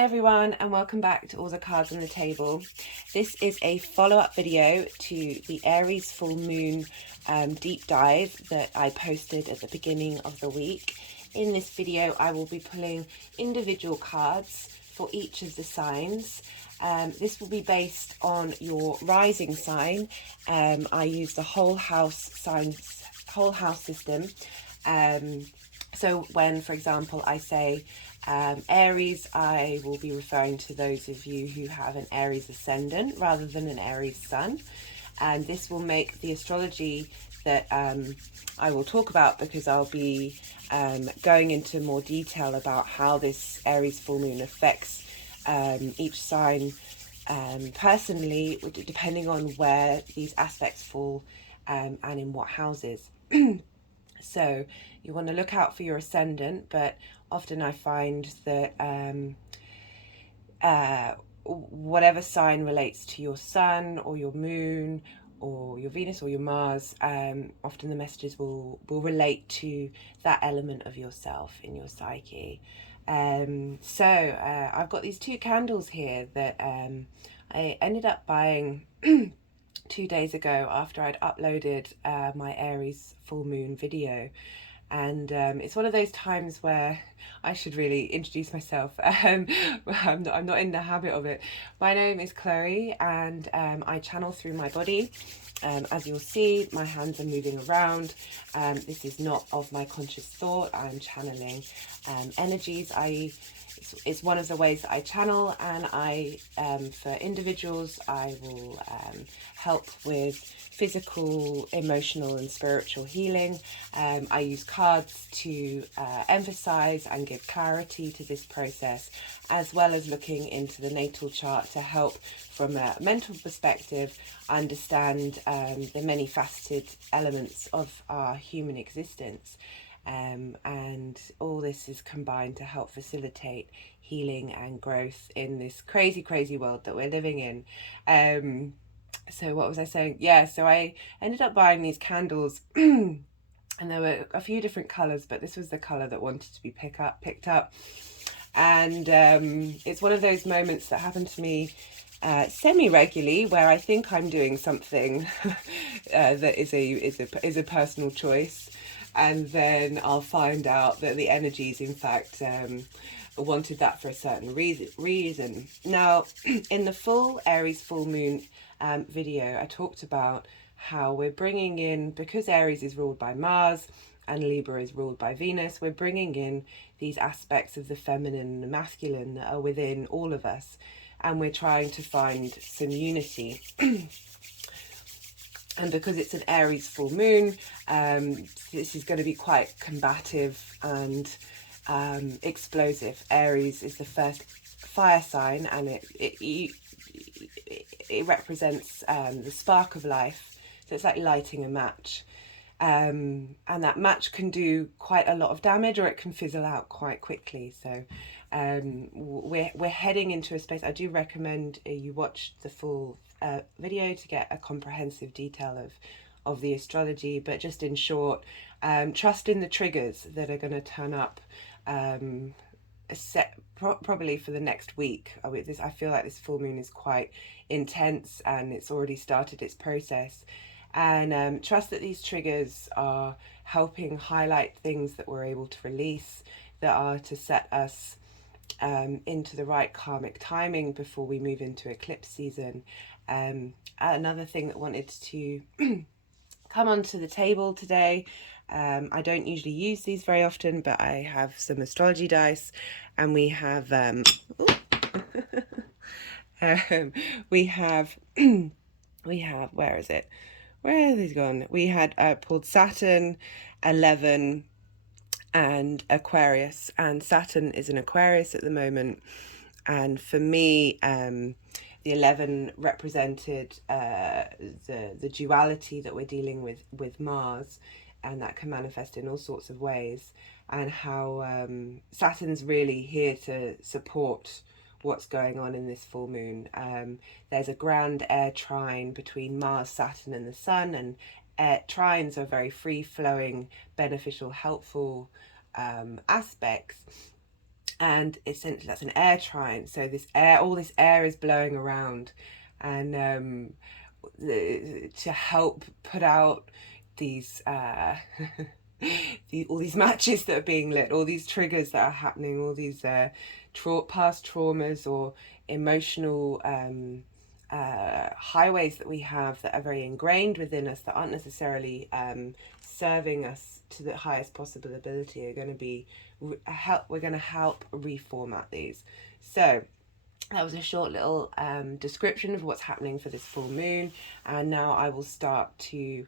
Hi everyone, and welcome back to All the Cards on the Table. This is a follow-up video to the Aries full moon deep dive that I posted at the beginning of the week. In this video I will be pulling individual cards for each of the signs. This will be based on your rising sign. I use the whole house system. So when, for example, I say Aries, I will be referring to those of you who have an Aries Ascendant rather than an Aries Sun. And this will make the astrology that I will talk about, because I'll be going into more detail about how this Aries full moon affects each sign personally, depending on where these aspects fall and in what houses. So you want to look out for your ascendant, but often I find that whatever sign relates to your sun or your moon or your Venus or your Mars, often the messages will relate to that element of yourself in your psyche. So I've got these two candles here that I ended up buying 2 days ago after I'd uploaded my Aries full moon video. And it's one of those times where I should really introduce myself. I'm not in the habit of it. My name is Chloe, and I channel through my body. As you'll see, my hands are moving around. This is not of my conscious thought. I'm channeling energies. It's one of the ways that I channel, and for individuals, I will help with physical, emotional and spiritual healing. I use cards to emphasize and give clarity to this process, as well as looking into the natal chart to help from a mental perspective understand the many faceted elements of our human existence. And all this is combined to help facilitate healing and growth in this crazy world that we're living in. So what was I saying? Yeah, so I ended up buying these candles and there were a few different colors, but this was the color that wanted to be picked up. And it's one of those moments that happen to me semi-regularly, where I think I'm doing something that is a personal choice, and then I'll find out that the energies in fact wanted that for a certain reason. Now, in the full Aries full moon video, I talked about how we're bringing in, because Aries is ruled by Mars and Libra is ruled by Venus, we're bringing in these aspects of the feminine and the masculine that are within all of us, and we're trying to find some unity. And because it's an Aries full moon, this is going to be quite combative and explosive. Aries is the first fire sign, and it represents the spark of life. So it's like lighting a match. And that match can do quite a lot of damage, or it can fizzle out quite quickly. So we're heading into a space. I do recommend you watch the full video to get a comprehensive detail of the astrology, but just in short, trust in the triggers that are going to turn up probably for the next week. I feel like this full moon is quite intense, and it's already started its process. And trust that these triggers are helping highlight things that we're able to release, that are to set us into the right karmic timing before we move into eclipse season. Another thing that wanted to come onto the table today, I don't usually use these very often, but I have some astrology dice, and we have we have where is it? Where are these gone? We had pulled Saturn, 11, and Aquarius, and Saturn is in Aquarius at the moment. And for me, the 11 represented the duality that we're dealing with Mars, and that can manifest in all sorts of ways, and how Saturn's really here to support what's going on in this full moon. There's a grand air trine between Mars, Saturn and the Sun, and trines are very free-flowing, beneficial, helpful aspects. and essentially that's an air trine. So this air, all this air is blowing around, and to help put out these all these matches that are being lit, all these triggers that are happening, all these past traumas or emotional highways that we have that are very ingrained within us, that aren't necessarily serving us to the highest possible ability, are going to be we're going to help reformat these. So that was a short little description of what's happening for this full moon, and now I will start to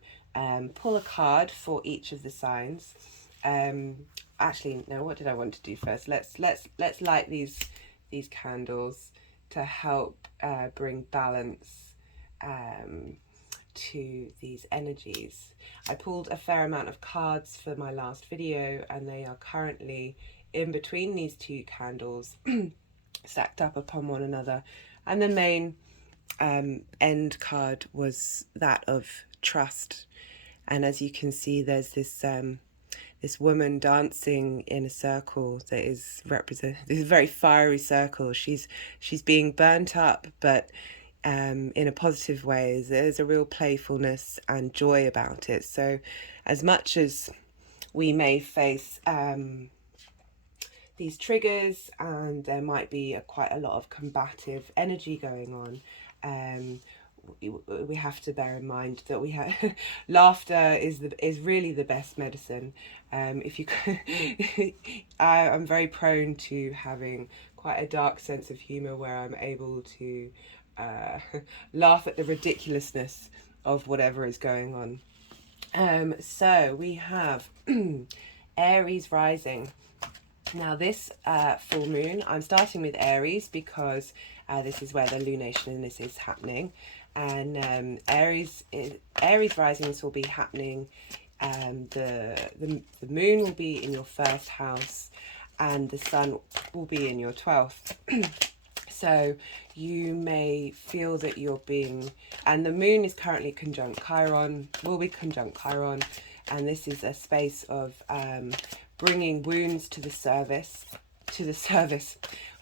pull a card for each of the signs. Actually, no, what did I want to do first? Let's light these candles to help bring balance to these energies. I pulled a fair amount of cards for my last video, and they are currently in between these two candles stacked up upon one another, and the main end card was that of trust. And as you can see, there's this this woman dancing in a circle that is this very fiery circle. She's being burnt up, but in a positive way. There's a real playfulness and joy about it. So as much as we may face these triggers, and there might be quite a lot of combative energy going on, we have to bear in mind that we have laughter is really the best medicine. If you I'm very prone to having quite a dark sense of humor, where I'm able to laugh at the ridiculousness of whatever is going on. So we have Aries Rising. Now this full moon, I'm starting with Aries because this is where the lunation in this is happening, and Aries risings will be happening. The moon will be in your first house, and the sun will be in your 12th. So you may feel that you're being, and the moon is currently conjunct Chiron, will be conjunct Chiron, and this is a space of bringing wounds to the service.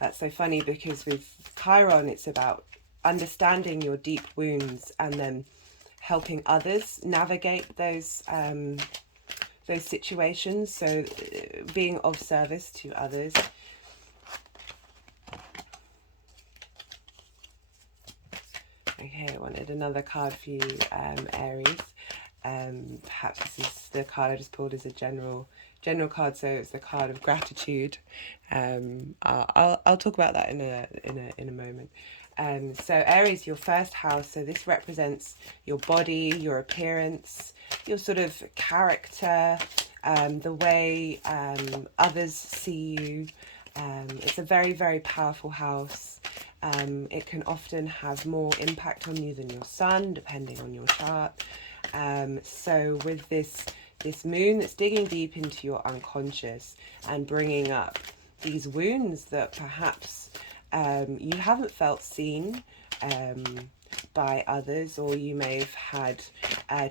That's so funny, because with Chiron it's about understanding your deep wounds and then helping others navigate those situations. So being of service to others. Okay, I wanted another card for you, Aries. Perhaps this is the card I just pulled as a general card, so it's the card of gratitude. I'll talk about that in a moment. So Aries, your first house, so this represents your body, your appearance, your sort of character, the way others see you. It's a very, very powerful house. It can often have more impact on you than your sun, depending on your chart. So with this moon that's digging deep into your unconscious and bringing up these wounds that perhaps you haven't felt seen by others, or you may have had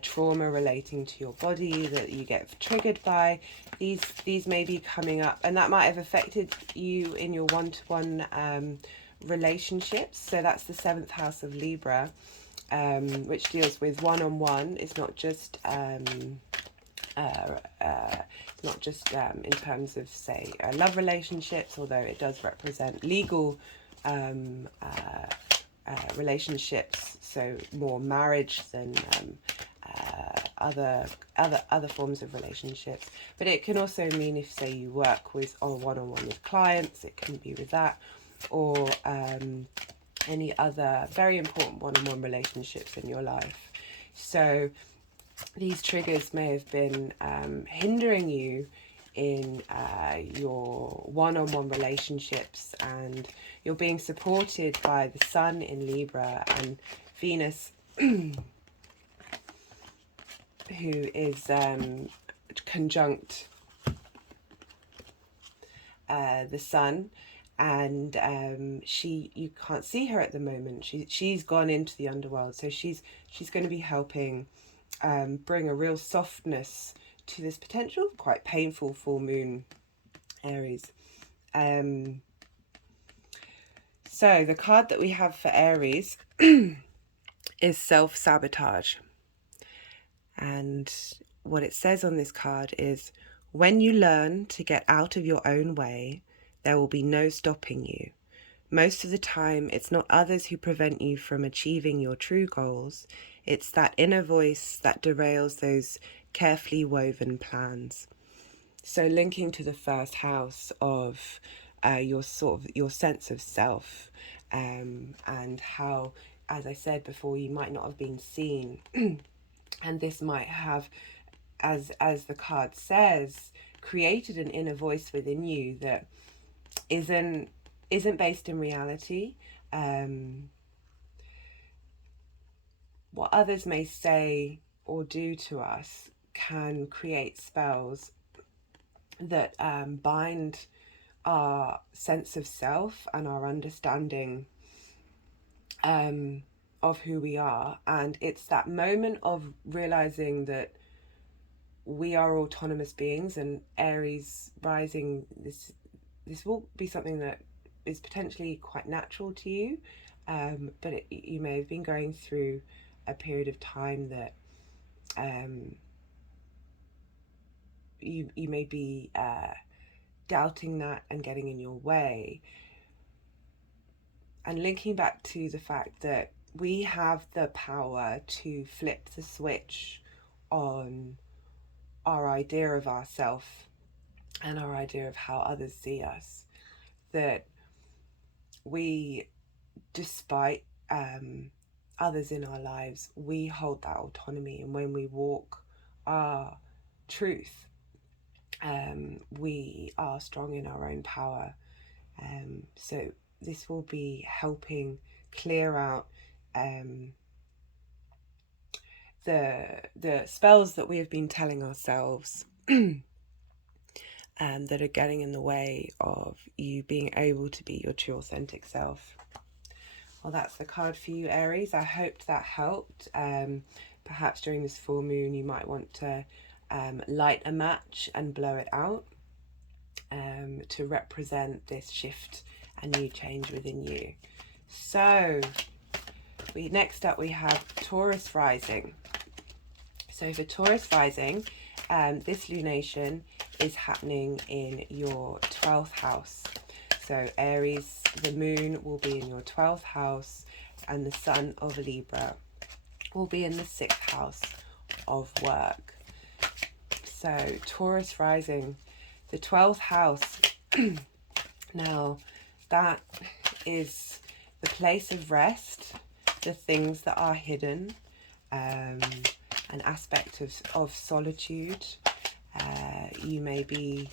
trauma relating to your body that you get triggered by. These may be coming up, and that might have affected you in your one-to-one relationships. So that's the 7th house of Libra, which deals with one-on-one. It's not just in terms of, say, love relationships, although it does represent legal relationships, so more marriage than other forms of relationships. But it can also mean, if, say, you work with on one-on-one with clients, it can be with that, or any other very important one-on-one relationships in your life. So these triggers may have been hindering you in your one-on-one relationships, and you're being supported by the Sun in Libra and Venus, who is conjunct the Sun, and you can't see her at the moment. She's gone into the underworld, so she's going to be helping bring a real softness to this potential quite painful full moon, Aries. So the card that we have for Aries is self-sabotage. And what it says on this card is, when you learn to get out of your own way, there will be no stopping you. Most of the time, it's not others who prevent you from achieving your true goals. It's that inner voice that derails those carefully woven plans. So linking to the first house of your sense of self, and how, as I said before, you might not have been seen. And this might have, as the card says, created an inner voice within you that isn't based in reality. What others may say or do to us can create spells that bind our sense of self and our understanding of who we are. And it's that moment of realizing that we are autonomous beings. And Aries Rising, this will be something that is potentially quite natural to you, but you may have been going through a period of time that you may be doubting that and getting in your way. And linking back to the fact that we have the power to flip the switch on our idea of ourselves and our idea of how others see us. That we, despite others in our lives, we hold that autonomy. And when we walk our truth, we are strong in our own power. So this will be helping clear out the spells that we have been telling ourselves that are getting in the way of you being able to be your true authentic self. Well, that's the card for you, Aries. I hoped that helped. Perhaps during this full moon you might want to light a match and blow it out to represent this shift and new change within you. So next up we have Taurus Rising. So for Taurus Rising, this lunation is happening in your 12th house. So Aries, the moon will be in your 12th house, and the sun of Libra will be in the 6th house of work. So Taurus Rising, the 12th house. Now that is the place of rest, the things that are hidden, an aspect of solitude. You may be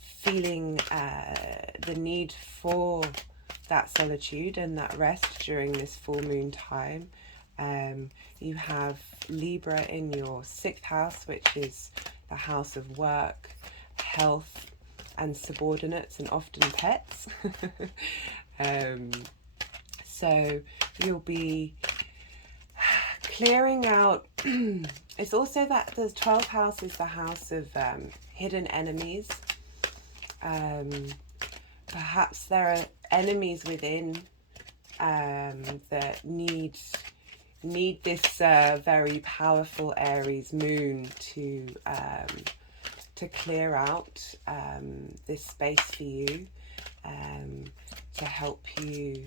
feeling the need for that solitude and that rest during this full moon time. You have Libra in your 6th house, which is the house of work, health, and subordinates, and often pets. So you'll be clearing out. It's also that the 12th house is the house of hidden enemies. Perhaps there are enemies within that need this very powerful Aries moon to clear out this space for you, to help you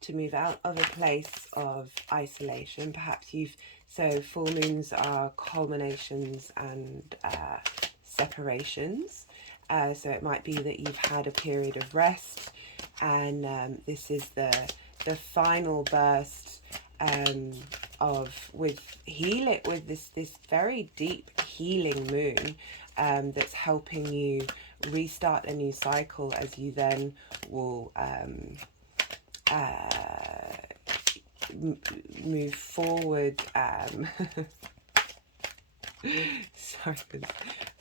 to move out of a place of isolation. Perhaps so full moons are culminations and separations. So it might be that you've had a period of rest, and this is the final burst with this very deep healing moon that's helping you restart a new cycle, as you then will move forward. Sorry.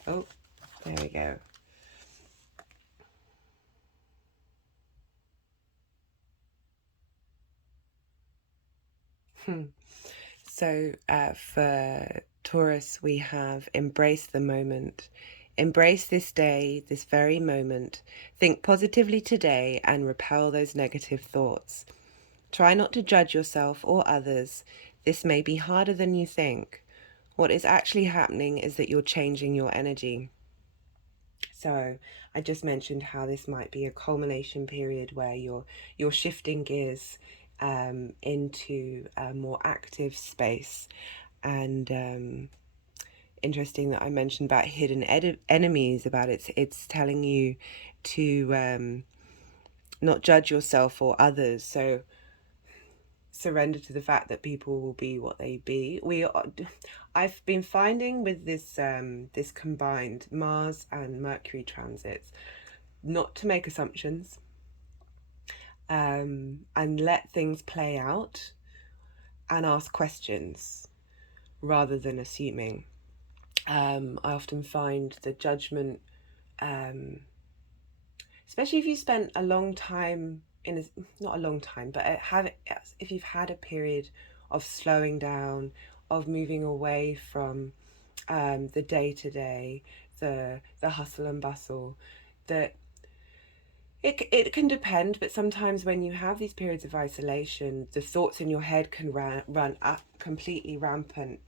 Oh, there we go. So for Taurus, we have embrace the moment. Embrace this day, this very moment. Think positively today and repel those negative thoughts. Try not to judge yourself or others. This may be harder than you think. What is actually happening is that you're changing your energy. So I just mentioned how this might be a culmination period where you're shifting gears into a more active space. And interesting that I mentioned about hidden enemies, about it's telling you to not judge yourself or others. So surrender to the fact that people will be what they be. I've been finding with this this combined Mars and Mercury transits, not to make assumptions, and let things play out and ask questions rather than assuming. I often find the judgment, especially if you spent a long time not a long time, but if you've had a period of slowing down, of moving away from the day-to-day, the hustle and bustle, that it can depend, but sometimes when you have these periods of isolation, the thoughts in your head can run up completely rampant,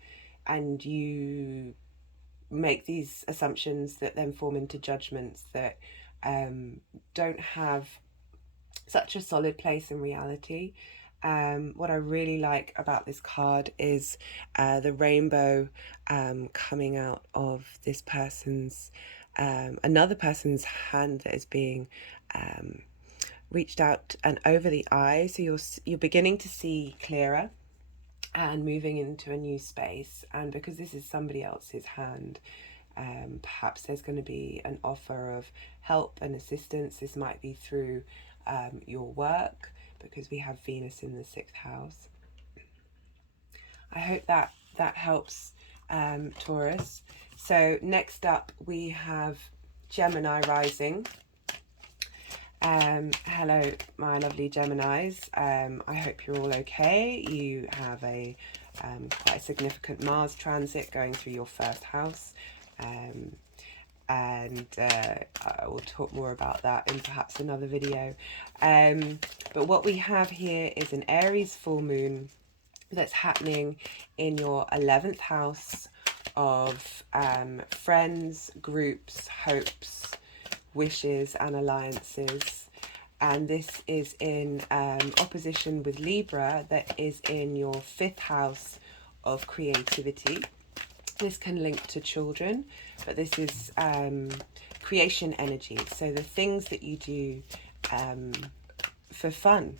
and you make these assumptions that then form into judgments that don't have such a solid place in reality. What I really like about this card is the rainbow coming out of this person's, another person's hand that is being reached out and over the eye. So you're beginning to see clearer and moving into a new space. And because this is somebody else's hand, perhaps there's going to be an offer of help and assistance. This might be through your work, because we have Venus in the 6th house. I hope that helps, Taurus. So next up we have Gemini Rising. Hello, my lovely Geminis. I hope you're all okay. You have a quite a significant Mars transit going through your 1st house. And I will talk more about that in perhaps another video. But what we have here is an Aries full moon that's happening in your 11th house of friends, groups, hopes, wishes and alliances. And this is in opposition with Libra, that is in your 5th house of creativity. This can link to children, but this is creation energy. So the things that you do for fun,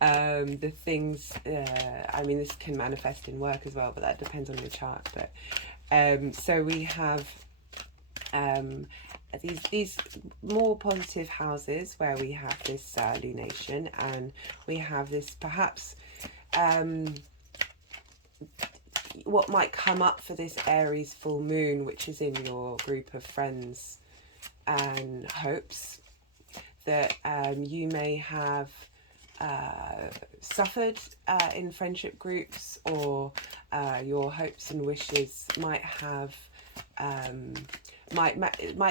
the things, I mean, this can manifest in work as well, but that depends on your chart. But so we have these more positive houses where we have this lunation, and we have this perhaps what might come up for this Aries full moon, which is in your group of friends and hopes, that you may have suffered in friendship groups, or your hopes and wishes might have might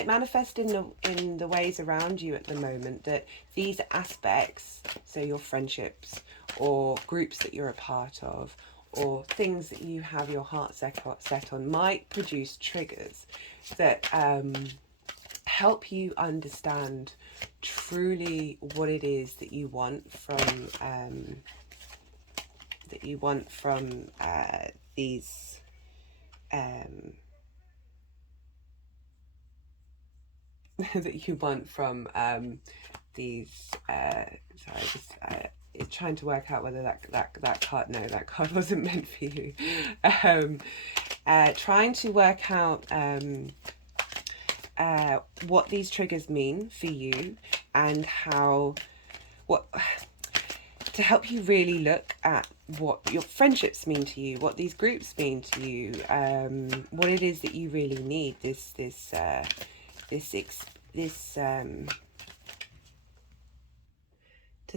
manifest in the ways around you at the moment, that these aspects, so your friendships or groups that you're a part of, or things that you have your heart set on, might produce triggers that help you understand truly what it is that you want from these that you want from these sorry, just trying to work out whether that card, no, that card wasn't meant for you. Trying to work out what these triggers mean for you, and to help you really look at what your friendships mean to you, what these groups mean to you, what it is that you really need, to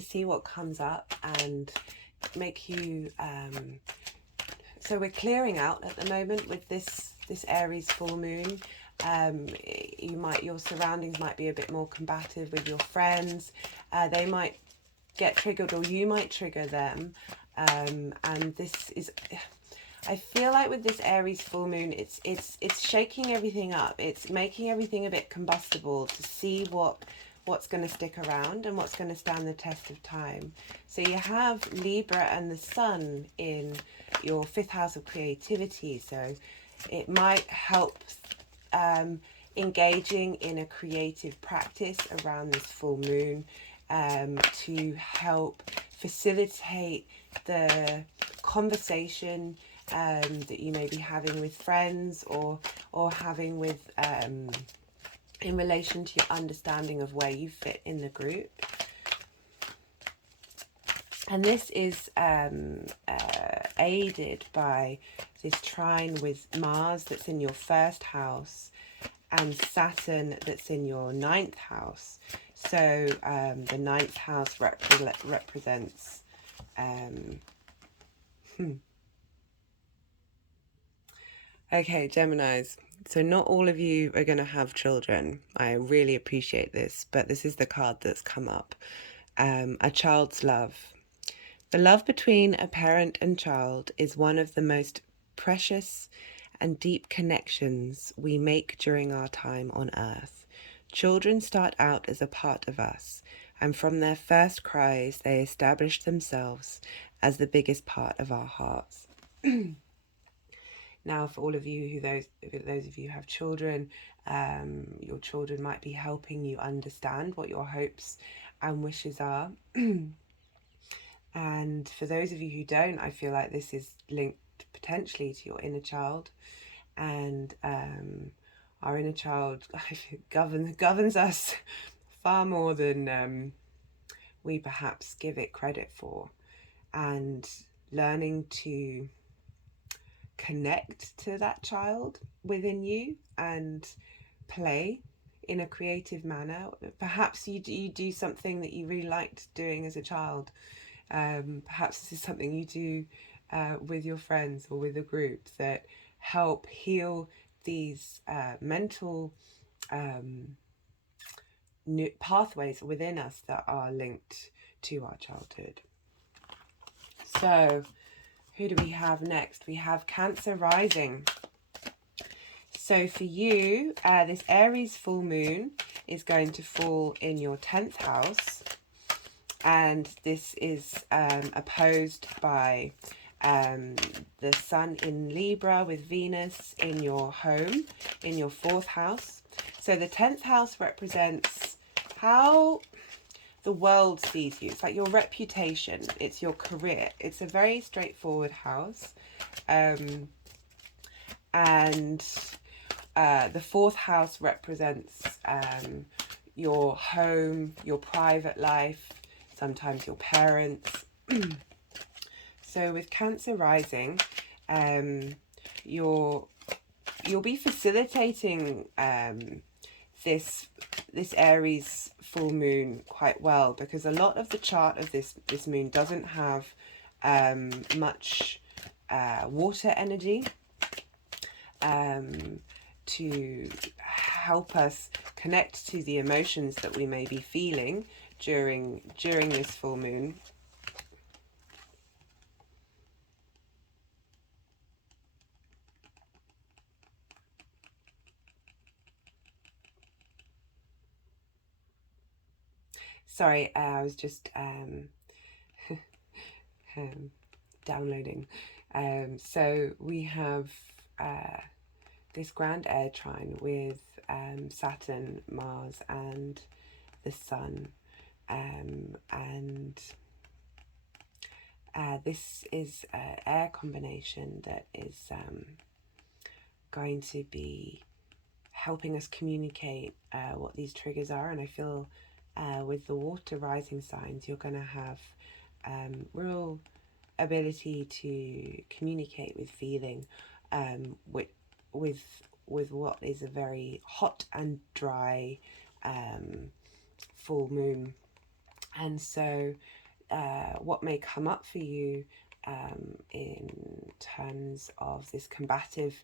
see what comes up and make you So we're clearing out at the moment with this Aries full moon. Your surroundings might be a bit more combative with your friends. They might get triggered, or you might trigger them. And this is, I feel like with this Aries full moon, it's shaking everything up. It's making everything a bit combustible to see what's going to stick around and what's going to stand the test of time. So you have Libra and the Sun in your 5th house of creativity. So it might help engaging in a creative practice around this full moon to help facilitate the conversation that you may be having with friends or having with in relation to your understanding of where you fit in the group. And this is aided by this trine with Mars that's in your 1st house and Saturn that's in your 9th house. So the 9th house represents Okay, Geminis. So not all of you are going to have children. I really appreciate this, but this is the card that's come up. A child's love. The love between a parent and child is one of the most precious and deep connections we make during our time on earth. Children start out as a part of us, and from their first cries, they establish themselves as the biggest part of our hearts. Now, for all of you those of you who have children, your children might be helping you understand what your hopes and wishes are. And for those of you who don't, I feel like this is linked potentially to your inner child, and our inner child governs us far more than we perhaps give it credit for, and learning to connect to that child within you and play in a creative manner. Perhaps you do something that you really liked doing as a child. Perhaps this is something you do with your friends or with a group that help heal these mental new pathways within us that are linked to our childhood. So who do we have next? We have Cancer Rising. So for you, this Aries full moon is going to fall in your 10th house. And this is opposed by the Sun in Libra with Venus in your home, in your 4th house. So the 10th house represents how the world sees you. It's like your reputation, it's your career. It's a very straightforward house. And the 4th house represents your home, your private life, sometimes your parents. So with Cancer Rising, you'll be facilitating this Aries full moon quite well, because a lot of the chart of this moon doesn't have much water energy to help us connect to the emotions that we may be feeling during this full moon. Sorry, I was just downloading. So we have this grand air trine with Saturn, Mars, and the Sun, and this is an air combination that is going to be helping us communicate what these triggers are. And I feel with the water rising signs, you're going to have real ability to communicate with feeling with what is a very hot and dry full moon. And so what may come up for you in terms of this combative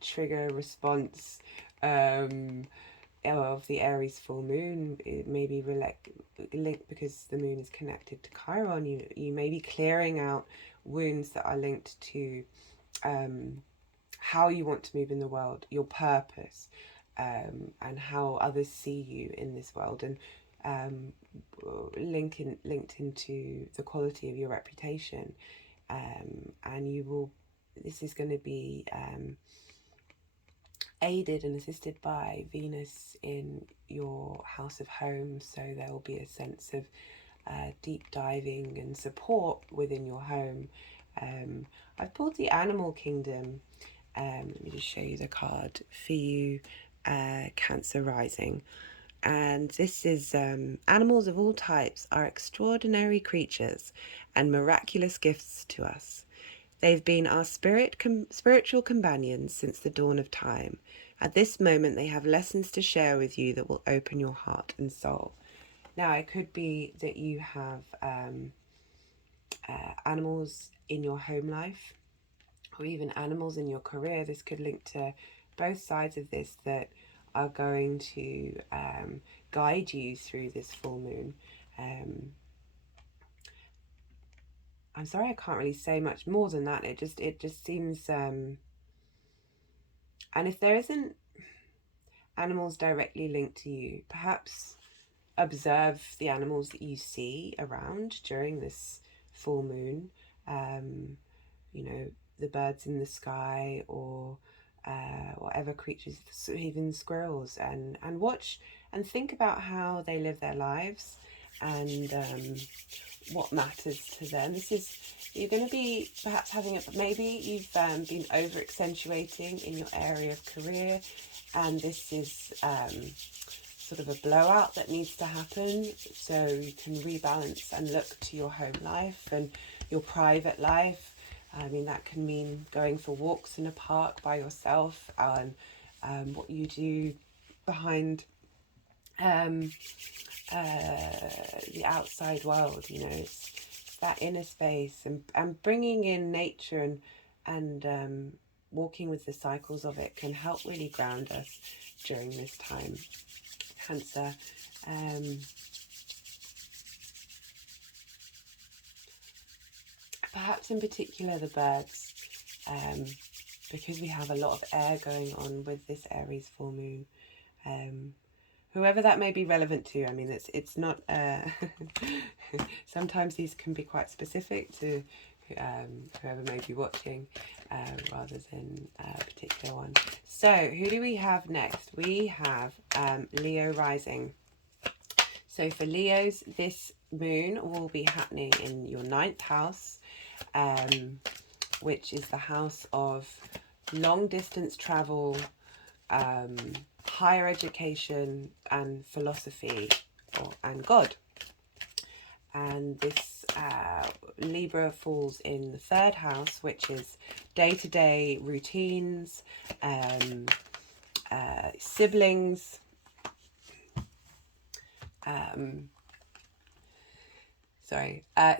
trigger response of the Aries full moon. It may be linked because the moon is connected to Chiron. You may be clearing out wounds that are linked to how you want to move in the world, your purpose, and how others see you in this world, and linked into the quality of your reputation. And you will, this is going to be aided and assisted by Venus in your house of home, so there will be a sense of deep diving and support within your home. I've pulled the Animal Kingdom. Let me just show you the card for you, Cancer Rising. And this is animals of all types are extraordinary creatures and miraculous gifts to us. They've been our spiritual companions since the dawn of time. At this moment, they have lessons to share with you that will open your heart and soul. Now, it could be that you have animals in your home life, or even animals in your career. This could link to both sides of this that are going to guide you through this full moon. I'm sorry, I can't really say much more than that. It just seems, and if there isn't animals directly linked to you, perhaps observe the animals that you see around during this full moon. You know, the birds in the sky, or whatever creatures, even squirrels, and watch and think about how they live their lives, and what matters to them. This is, you're going to be perhaps having maybe you've been over accentuating in your area of career, and this is sort of a blowout that needs to happen, so you can rebalance and look to your home life and your private life. I mean, that can mean going for walks in a park by yourself, and what you do behind the outside world. You know, it's that inner space, and bringing in nature and walking with the cycles of it can help really ground us during this time, Cancer. Perhaps in particular the birds, because we have a lot of air going on with this Aries full moon. Whoever that may be relevant to, I mean, it's not, sometimes these can be quite specific to whoever may be watching, rather than a particular one. So who do we have next? We have Leo Rising. So for Leos, this moon will be happening in your 9th house, which is the house of long distance travel, higher education and philosophy, and God. And this Libra falls in the 3rd house, which is day-to-day routines, siblings,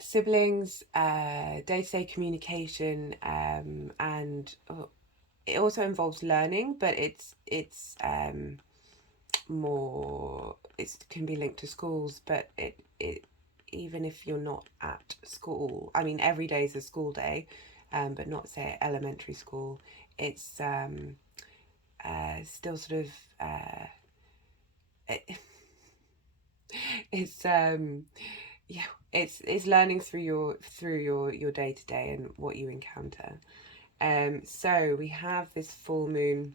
siblings, day-to-day communication, and it also involves learning, but it's more, it can be linked to schools, but it even if you're not at school, I mean, every day is a school day, but not, say, elementary school, it's still sort of it's yeah, it's learning through your day to day and what you encounter. So we have this full moon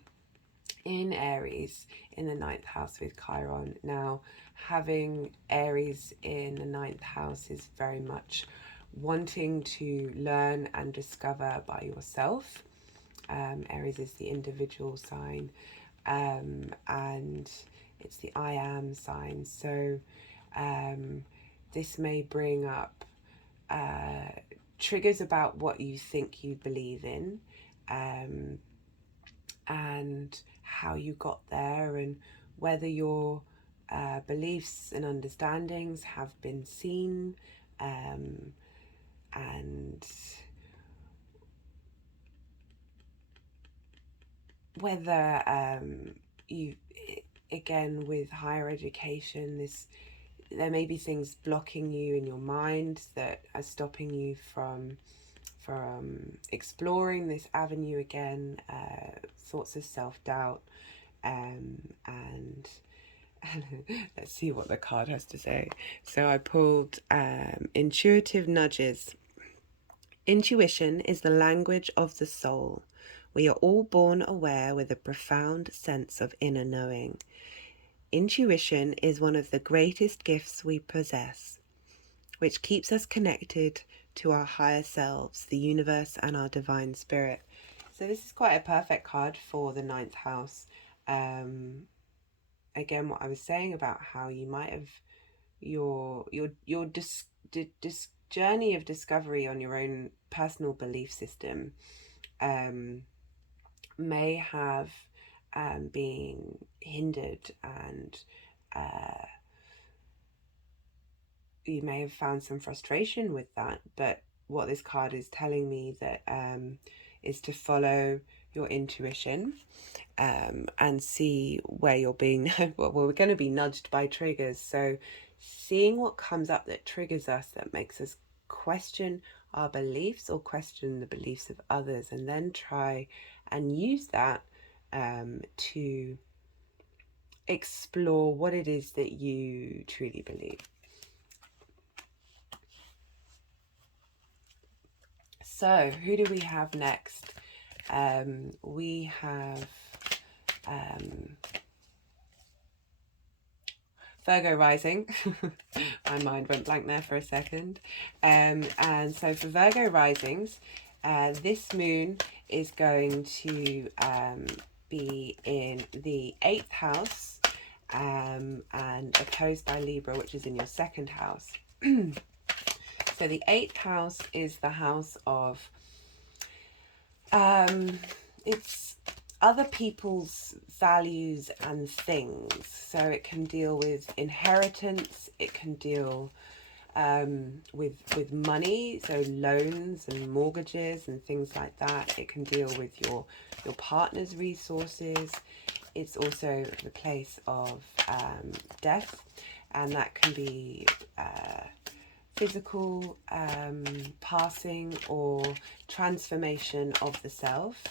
in Aries in the 9th house with Chiron. Now, having Aries in the 9th house is very much wanting to learn and discover by yourself. Aries is the individual sign, and it's the I am sign. So this may bring up triggers about what you think you believe in, and how you got there, and whether your beliefs and understandings have been seen, and whether you, again, with higher education, there may be things blocking you in your mind that are stopping you from exploring this avenue again, thoughts of self-doubt, and let's see what the card has to say. So I pulled intuitive nudges. Intuition is the language of the soul. We are all born aware with a profound sense of inner knowing. Intuition is one of the greatest gifts we possess, which keeps us connected to our higher selves, the universe, and our divine spirit. So this is quite a perfect card for the ninth house. Again, what I was saying about how you might have your journey of discovery on your own personal belief system may have been hindered, and you may have found some frustration with that. But what this card is telling me that is to follow your intuition and see where you're being well, we're going to be nudged by triggers. So seeing what comes up that triggers us, that makes us question our beliefs or question the beliefs of others, and then try and use that to explore what it is that you truly believe. So who do we have next? We have Virgo Rising. My mind went blank there for a second. And so for Virgo Risings, this moon is going to be in the 8th house and opposed by Libra, which is in your 2nd house. So the 8th house is the house of it's other people's values and things. So it can deal with inheritance, it can deal with money, so loans and mortgages and things like that. It can deal with your partner's resources. It's also the place of death, and that can be physical passing or transformation of the self.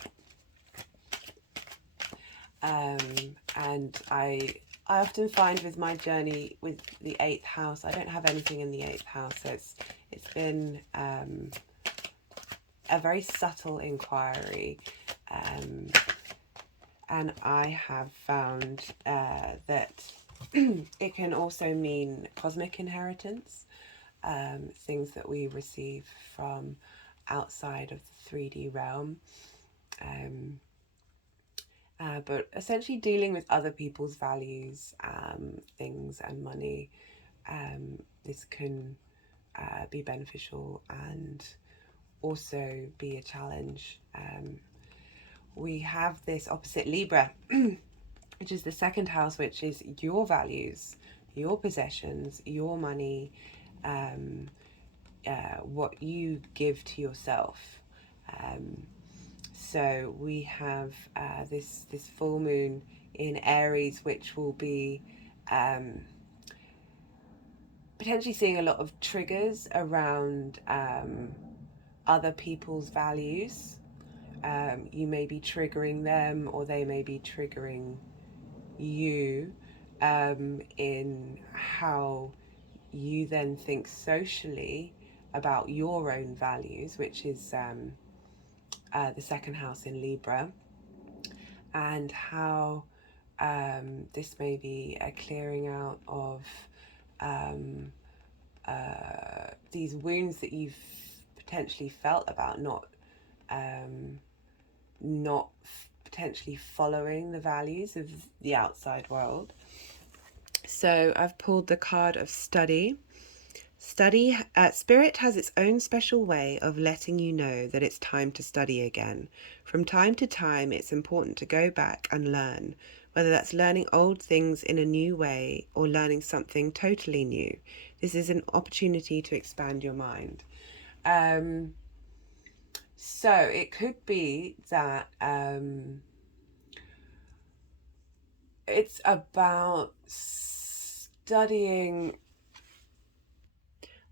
And I often find with my journey with the 8th house, I don't have anything in the 8th house, so it's been a very subtle inquiry, and I have found that it can also mean cosmic inheritance, things that we receive from outside of the 3D realm. But essentially dealing with other people's values, things and money, this can be beneficial and also be a challenge. We have this opposite Libra, which is the 2nd house, which is your values, your possessions, your money, what you give to yourself. So we have this full moon in Aries, which will be potentially seeing a lot of triggers around other people's values. You may be triggering them, or they may be triggering you in how you then think socially about your own values, which is the 2nd house in Libra, and how this may be a clearing out of these wounds that you've potentially felt about not potentially following the values of the outside world. So I've pulled the card of study. Spirit has its own special way of letting you know that it's time to study again. From time to time, it's important to go back and learn, whether that's learning old things in a new way or learning something totally new. This is an opportunity to expand your mind. So it could be that it's about studying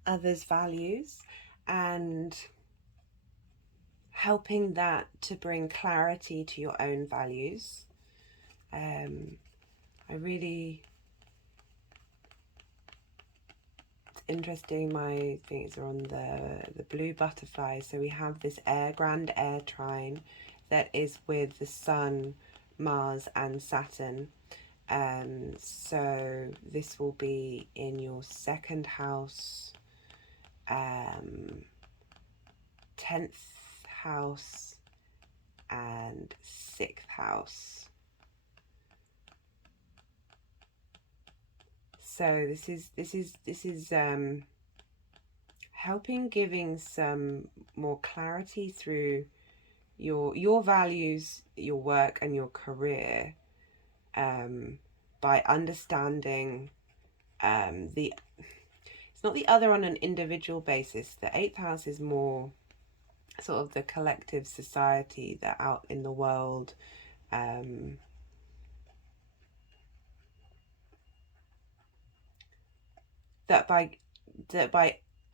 others' values and helping that to bring clarity to your own values. It's interesting, my things are on the blue butterfly. So we have this grand air trine that is with the Sun, Mars and Saturn. So this will be in your second house, 10th house and 6th house. So this is helping giving some more clarity through your values, your work and your career, by understanding it's not the other on an individual basis. The 8th house is more sort of the collective society that out in the world, that by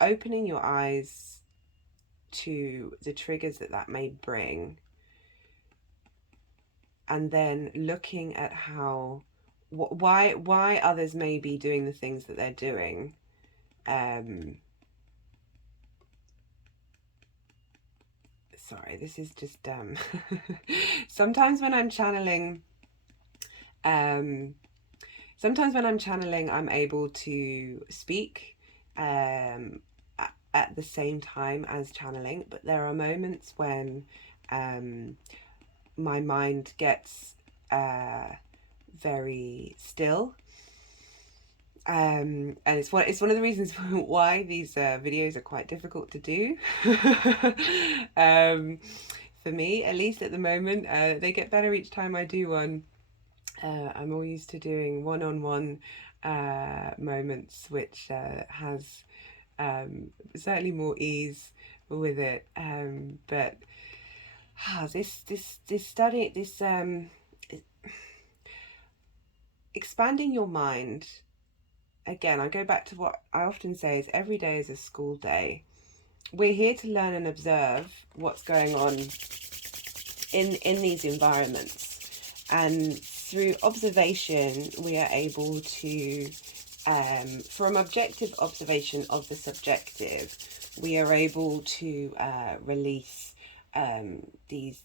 opening your eyes to the triggers that may bring, and then looking at how why others may be doing the things that they're doing, sorry, this is just sometimes when I'm channeling I'm able to speak at the same time as channeling, but there are moments when my mind gets very still, and it's one of the reasons why these videos are quite difficult to do. For me, at least at the moment. They get better each time I do one. I'm all used to doing one-on-one moments, which has certainly more ease with it. But this study, this expanding your mind. Again, I go back to what I often say is every day is a school day. We're here to learn and observe what's going on in these environments, and through observation we are able to, from objective observation of the subjective, we are able to release these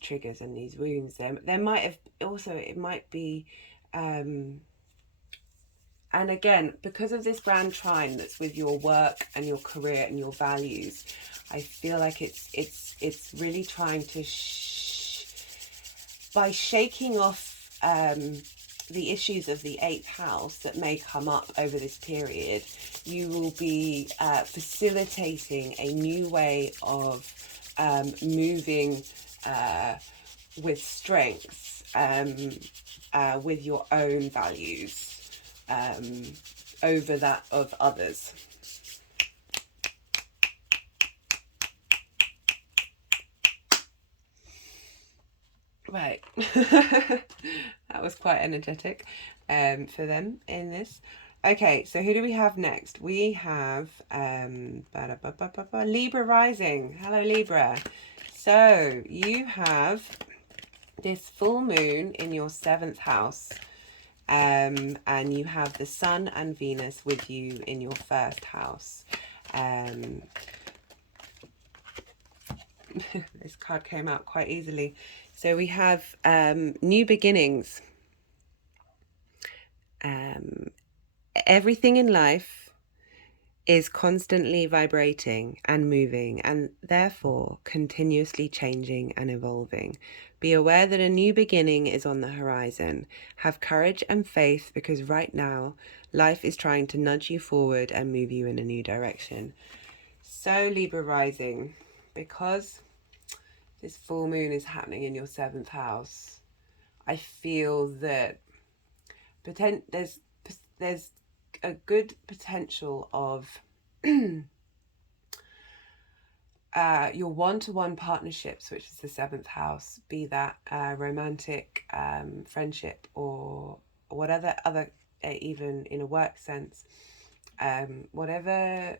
triggers and these wounds. There might have also, it might be, and again, because of this grand trine that's with your work and your career and your values, I feel like it's really trying to by shaking off the issues of the 8th house that may come up over this period, you will be facilitating a new way of moving with strength, with your own values, over that of others. Right. That was quite energetic for them in this. Okay, so who do we have next? We have Libra Rising. Hello, Libra. So you have this full moon in your 7th house, and you have the Sun and Venus with you in your 1st house. This card came out quite easily. So we have new beginnings. Everything in life is constantly vibrating and moving, and therefore continuously changing and evolving. Be aware that a new beginning is on the horizon. Have courage and faith, because right now life is trying to nudge you forward and move you in a new direction. So Libra Rising, because this full moon is happening in your 7th house, I feel that there's a good potential of your one-to-one partnerships, which is the 7th house, be that romantic, friendship, or whatever other, even in a work sense, whatever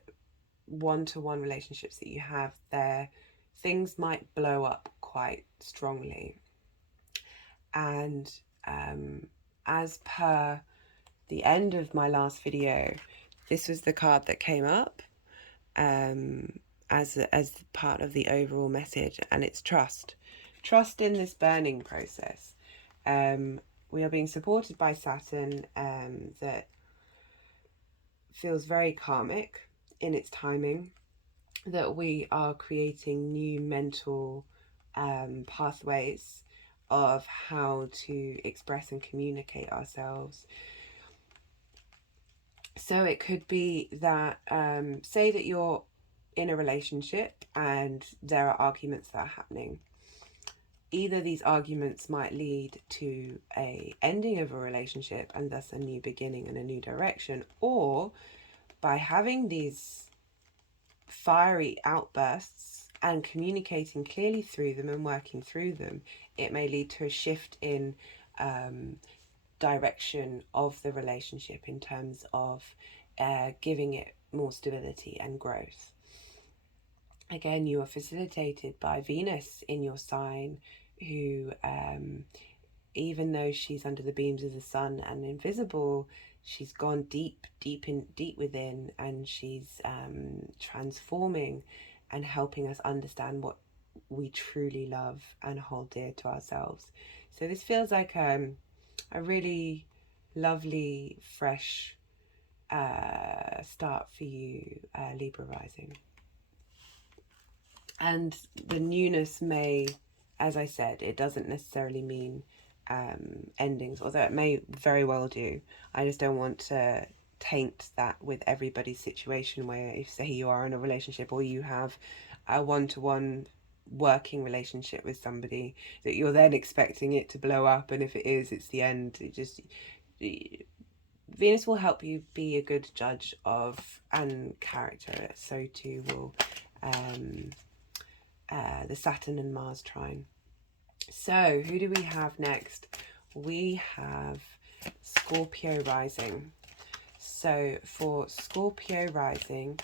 one-to-one relationships that you have there, things might blow up quite strongly. And as per the end of my last video, this was the card that came up as part of the overall message, and it's trust in this burning process. We are being supported by Saturn, that feels very karmic in its timing, that we are creating new mental pathways of how to express and communicate ourselves. So it could be that, say that you're in a relationship and there are arguments that are happening. Either these arguments might lead to a ending of a relationship and thus a new beginning and a new direction, or by having these fiery outbursts and communicating clearly through them and working through them, it may lead to a shift in direction of the relationship in terms of giving it more stability and growth. Again, you are facilitated by Venus in your sign, who even though she's under the beams of the sun and invisible, she's gone deep within, and she's transforming and helping us understand what we truly love and hold dear to ourselves. So this feels like a really lovely, fresh start for you, Libra Rising. And the newness may, as I said, it doesn't necessarily mean endings, although it may very well do. I just don't want to taint that with everybody's situation, where if, say, you are in a relationship or you have a one-to-one working relationship with somebody, that you're then expecting it to blow up, and if it is, it's the end. It just, Venus will help you be a good judge of and character. So too will the Saturn and Mars trine. So who do we have next? We have Scorpio Rising. So for Scorpio Rising,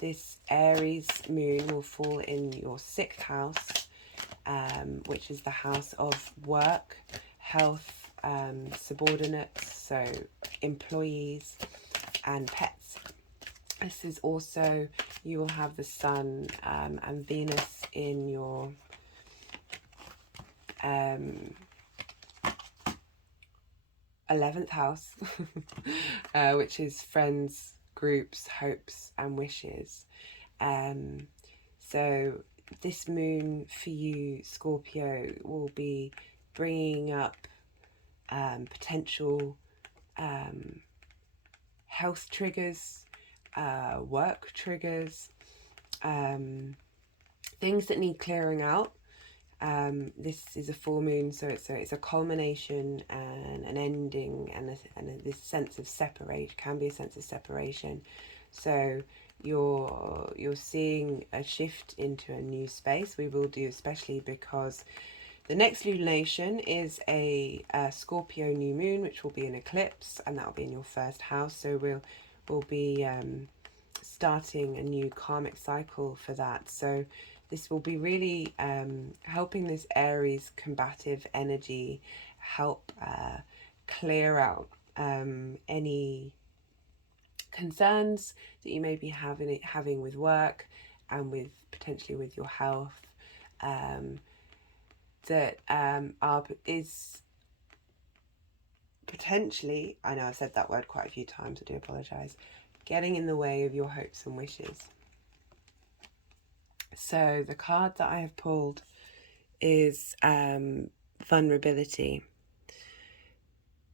this Aries moon will fall in your 6th house, which is the house of work, health, subordinates, so employees, and pets. This is also, you will have the Sun and Venus in your 11th house, which is friends, groups, hopes, and wishes. So this moon for you, Scorpio, will be bringing up potential health triggers, work triggers, things that need clearing out. This is a full moon, so it's a culmination and an ending, and this sense of separation can be a sense of separation. So you're seeing a shift into a new space. We will do, especially because the next lunation is a Scorpio new moon, which will be an eclipse, and that will be in your 1st house. So we'll be starting a new karmic cycle for that. So this will be really helping this Aries combative energy help clear out any concerns that you may be having with work and with potentially with your health, that is potentially, I know I've said that word quite a few times, I do apologise, getting in the way of your hopes and wishes. So the card that I have pulled is vulnerability.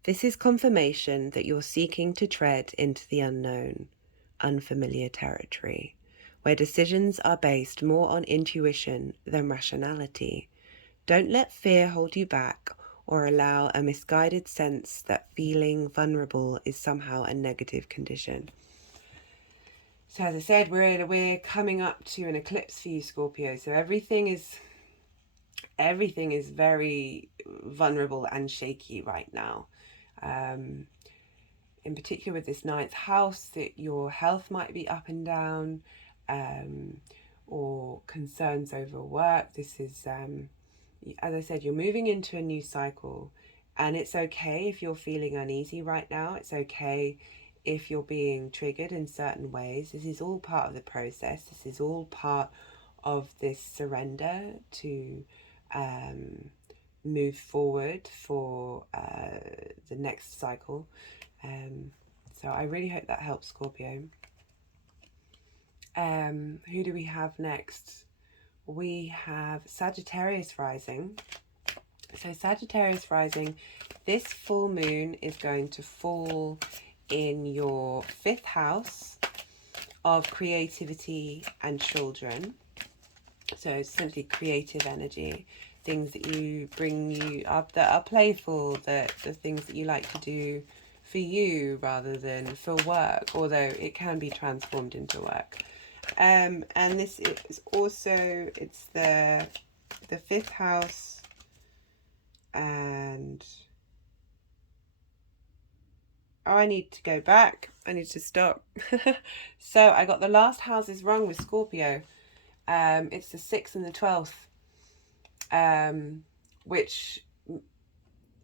This is confirmation that you're seeking to tread into the unknown, unfamiliar territory, where decisions are based more on intuition than rationality. Don't let fear hold you back or allow a misguided sense that feeling vulnerable is somehow a negative condition. So as I said, we're coming up to an eclipse for you, Scorpio. So everything is very vulnerable and shaky right now. In particular with this ninth house, that your health might be up and down, or concerns over work. This is, as I said, you're moving into a new cycle, and it's okay if you're feeling uneasy right now. It's okay if you're being triggered in certain ways. This is all part of the process. This is all part of this surrender to move forward for the next cycle. So I really hope that helps, Scorpio. Who do we have next? We have Sagittarius Rising. So Sagittarius Rising, this full moon is going to fall in your 5th house of creativity and children. So essentially creative energy, things that you bring you up that are playful, the things that you like to do for you rather than for work, although it can be transformed into work. And this is also, it's the 5th house, and I need to go back. I need to stop. So I got the last houses wrong with Scorpio. It's the 6th and the 12th, which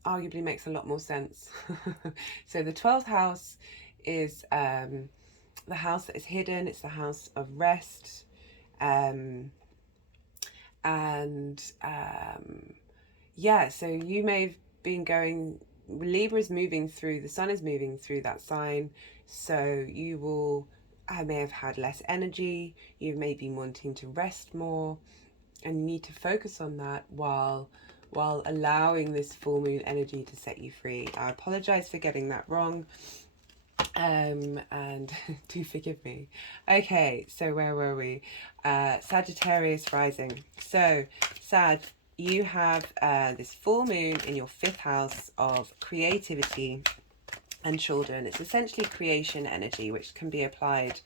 arguably makes a lot more sense. So the 12th house is the house that is hidden. It's the house of rest, yeah, so you may have been going, Libra is moving through, the sun is moving through that sign, so you will, I may have had less energy, you may be wanting to rest more, and you need to focus on that while allowing this full moon energy to set you free. I apologize for getting that wrong, and do forgive me. Okay, so where were we? Sagittarius Rising. So Sag, you have this full moon in your 5th house of creativity and children. It's essentially creation energy, which can be applied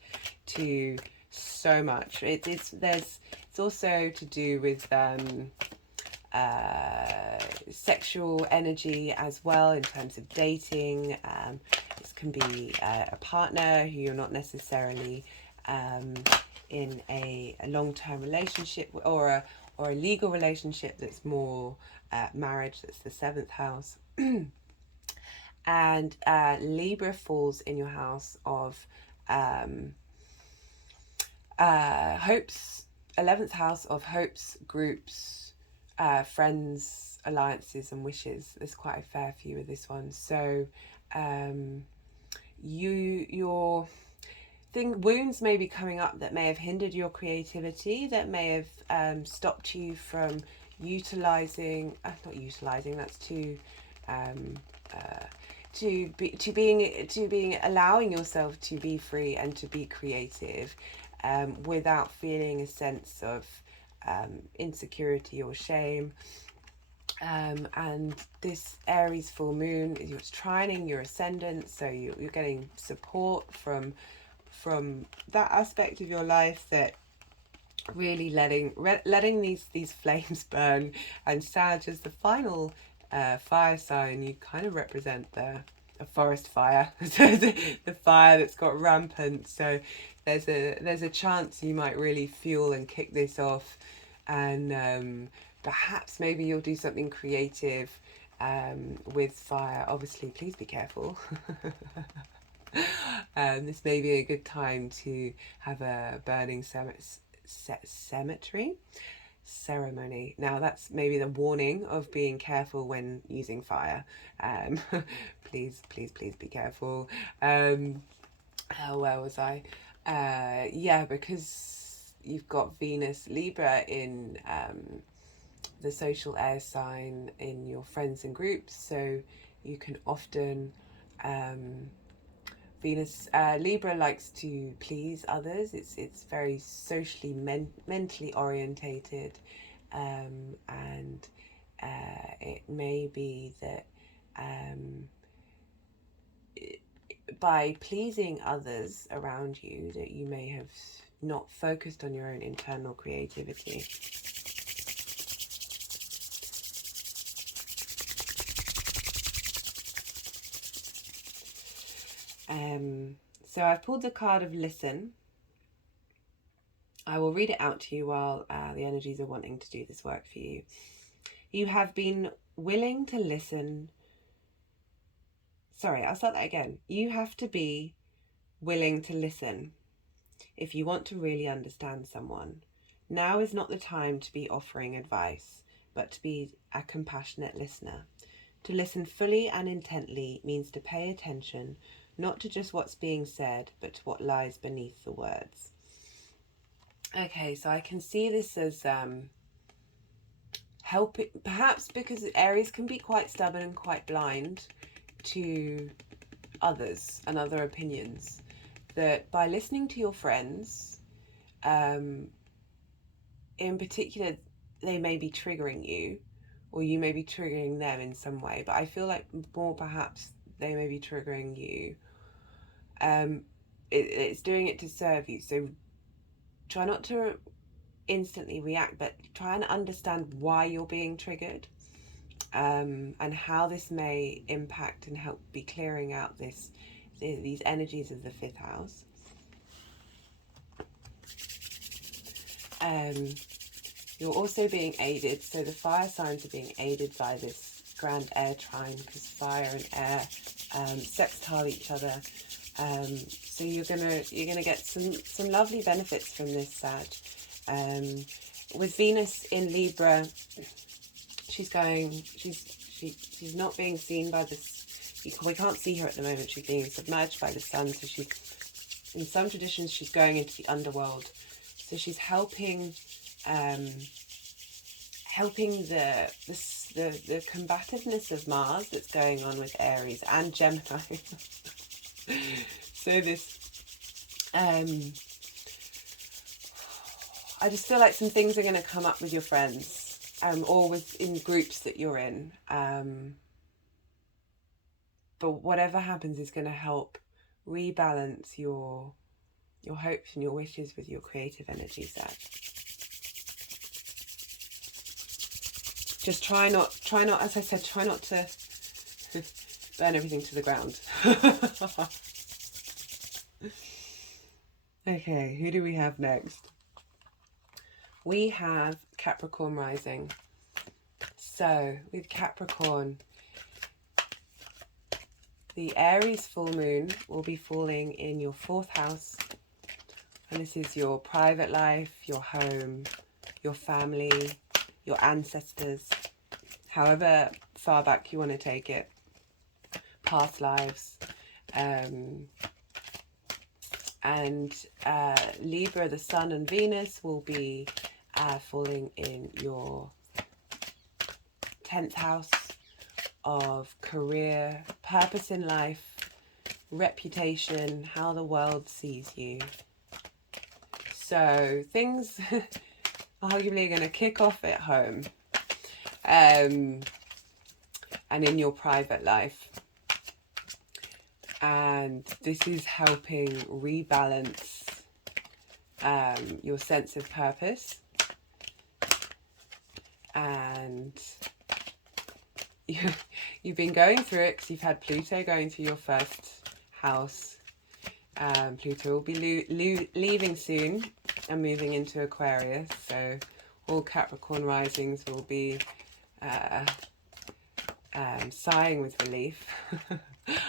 to so much. It's also to do with sexual energy as well, in terms of dating. This can be a partner who you're not necessarily in a long-term relationship, or a legal relationship that's more marriage. That's the 7th house. And Libra falls in your house of hopes, 11th house of hopes, groups, friends, alliances and wishes. There's quite a fair few with this one. So your wounds may be coming up that may have hindered your creativity, that may have stopped you from utilizing, not utilizing, that's too being allowing yourself to be free and to be creative, without feeling a sense of insecurity or shame. And this Aries full moon is, you're trining your Ascendant, so you're getting support from that aspect of your life, that really letting these flames burn. And Sag, as the final fire sign, you kind of represent a forest fire. So the fire that's got rampant. So there's a chance you might really fuel and kick this off, and perhaps maybe you'll do something creative with fire. Obviously, please be careful. This may be a good time to have a burning ceremony. Now that's maybe the warning of being careful when using fire. Please be careful. Where was I? Yeah, because you've got Venus Libra in the social air sign in your friends and groups, so you can often Venus Libra likes to please others. It's very socially mentally orientated, and it may be that by pleasing others around you that you may have not focused on your own internal creativity. So I've pulled the card of listen. I will read it out to you while the energies are wanting to do this work for you. You have been willing to listen. Sorry, I'll start that again. You have to be willing to listen if you want to really understand someone. Now is not the time to be offering advice, but to be a compassionate listener. To listen fully and intently means to pay attention, not to just what's being said, but to what lies beneath the words. Okay, so I can see this as helping, perhaps because Aries can be quite stubborn and quite blind to others and other opinions, that by listening to your friends, in particular, they may be triggering you, or you may be triggering them in some way, but I feel like more perhaps they may be triggering you. It's doing it to serve you, so try not to instantly react, but try and understand why you're being triggered, and how this may impact and help be clearing out these energies of the 5th house. You're also being aided, so the fire signs are being aided by this grand air trine, because fire and air sextile each other. So you're gonna get some lovely benefits from this, Sag. With Venus in Libra, she's not being seen by this. We can't see her at the moment. She's being submerged by the sun. So she's, in some traditions, she's going into the underworld. So she's helping the combativeness of Mars that's going on with Aries and Gemini. So this, I just feel like some things are going to come up with your friends, or in groups that you're in. But whatever happens is going to help rebalance your hopes and your wishes with your creative energy, Sag. Just try not, as I said, try not to burn everything to the ground. Okay, who do we have next? We have Capricorn Rising. So, with Capricorn, the Aries full moon will be falling in your 4th house. And this is your private life, your home, your family, your ancestors, however far back you want to take it, past lives. Libra, the Sun and Venus will be falling in your 10th house of career, purpose in life, reputation, how the world sees you. So things arguably are going to kick off at home, and in your private life. And this is helping rebalance your sense of purpose. And you've been going through it because you've had Pluto going through your 1st house. Pluto will be leaving soon and moving into Aquarius. So all Capricorn risings will be sighing with relief.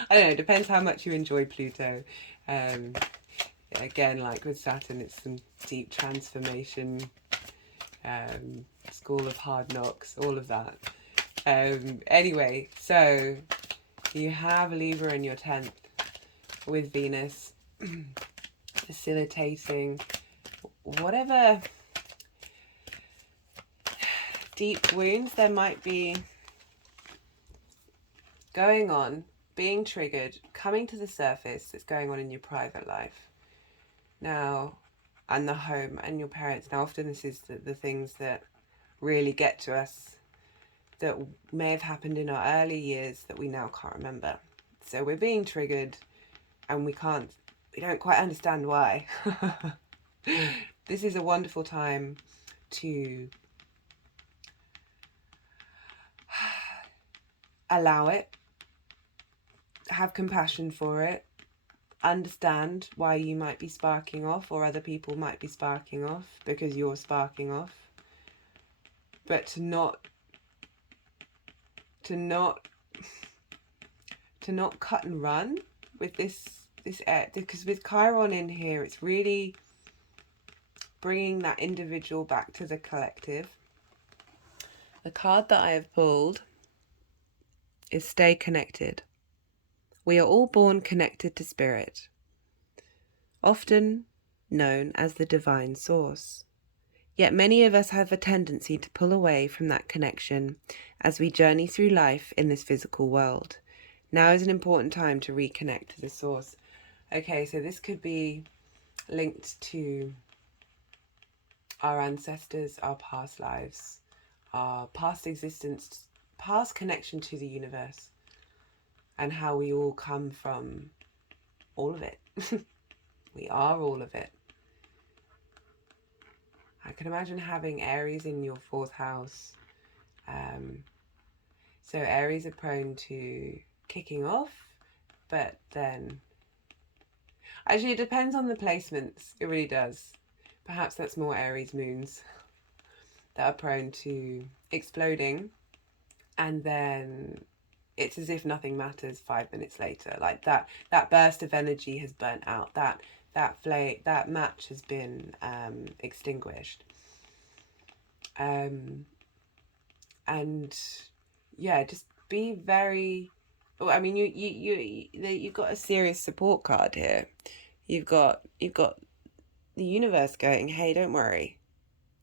I don't know, it depends how much you enjoy Pluto. Again, like with Saturn, it's some deep transformation, school of hard knocks, all of that. Anyway, so you have Libra in your 10th with Venus facilitating whatever deep wounds there might be going on, being triggered, coming to the surface that's going on in your private life now, and the home and your parents. Now often this is the things that really get to us, that may have happened in our early years that we now can't remember. So we're being triggered and we don't quite understand why. This is a wonderful time to allow it, have compassion for it, understand why you might be sparking off, or other people might be sparking off because you're sparking off, but to not cut and run with this because with Chiron in here, it's really bringing that individual back to the collective. The card that I have pulled is Stay Connected. We are all born connected to spirit, often known as the divine source. Yet many of us have a tendency to pull away from that connection as we journey through life in this physical world. Now is an important time to reconnect to the source. Okay, so this could be linked to our ancestors, our past lives, our past existence, past connection to the universe, and how we all come from all of it. We are all of it. I can imagine having Aries in your 4th house. So Aries are prone to kicking off, but then actually it depends on the placements. It really does. Perhaps that's more Aries moons that are prone to exploding, and then it's as if nothing matters 5 minutes later. Like that burst of energy has burnt out. That match has been extinguished. And yeah, just be very. Oh, I mean, you've got a serious support card here. You've got the universe going, hey, don't worry.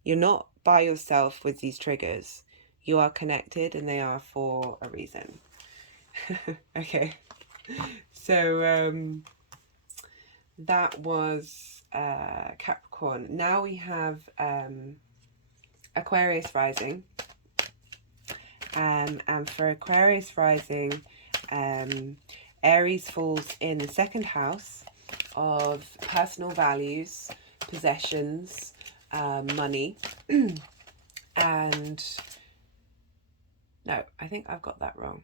You're not by yourself with these triggers. You are connected, and they are for a reason. Okay. So that was Capricorn. Now we have Aquarius Rising. And for Aquarius Rising, Aries falls in the 2nd house of personal values, possessions, money, and no, I think I've got that wrong.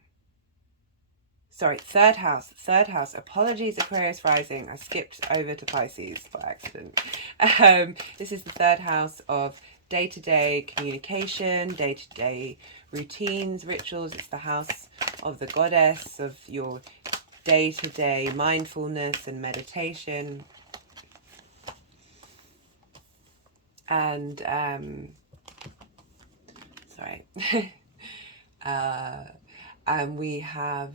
Sorry, 3rd house. Apologies, Aquarius Rising. I skipped over to Pisces by accident. This is the 3rd house of day-to-day communication, day-to-day routines, rituals. It's the house of the goddess, of your day-to-day mindfulness and meditation. And sorry. And we have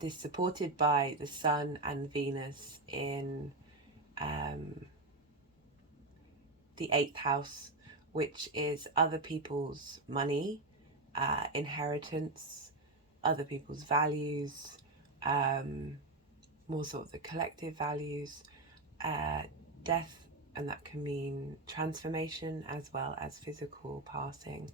this supported by the Sun and Venus in the 8th house, which is other people's money, inheritance, other people's values, more sort of the collective values, death, and that can mean transformation as well as physical passing.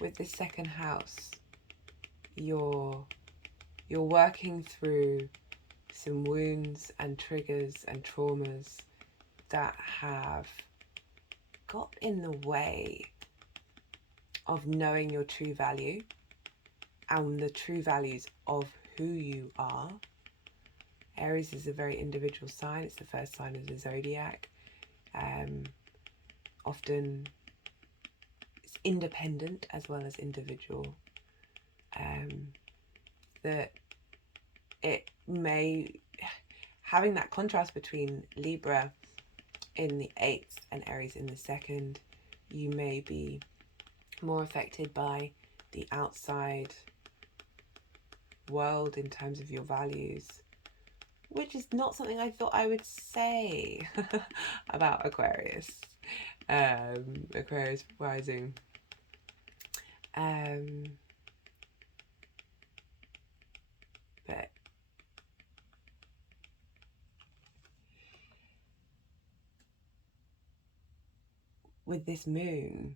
With the 2nd house, you're working through some wounds and triggers and traumas that have got in the way of knowing your true value and the true values of who you are. Aries is a very individual sign. It's the 1st sign of the zodiac. Often it's independent as well as individual. That it may, having that contrast between Libra in the 8th and Aries in the 2nd, you may be more affected by the outside world in terms of your values, which is not something I thought I would say about Aquarius. Aquarius Rising. But with this moon,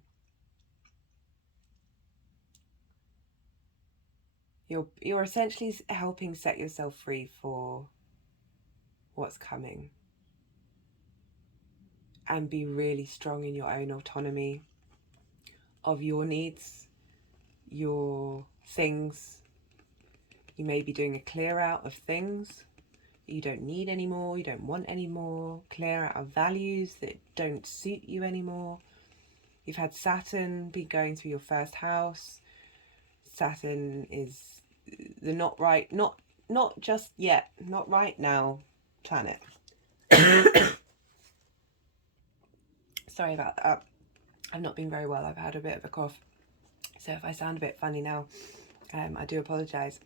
you're essentially helping set yourself free for what's coming, and be really strong in your own autonomy of your needs, your things. You may be doing a clear out of things you don't need anymore, you don't want anymore, clear out of values that don't suit you anymore. You've had Saturn be going through your first house. Saturn is the not just yet, not right now planet. Sorry about that. I've not been very well. I've had a bit of a cough. So if I sound a bit funny now, I do apologise.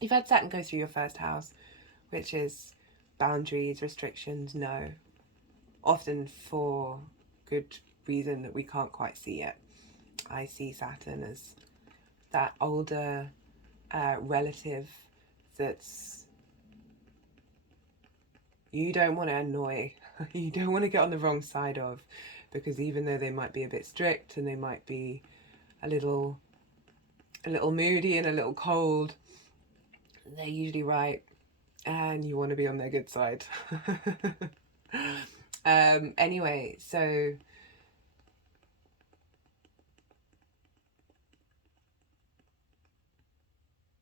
You've had Saturn go through your first house, which is boundaries, restrictions, no. Often for good reason that we can't quite see yet. I see Saturn as that older relative that's you don't want to annoy, you don't want to get on the wrong side of, because even though they might be a bit strict and they might be a little moody and a little cold, they're usually right, and you want to be on their good side. Anyway, so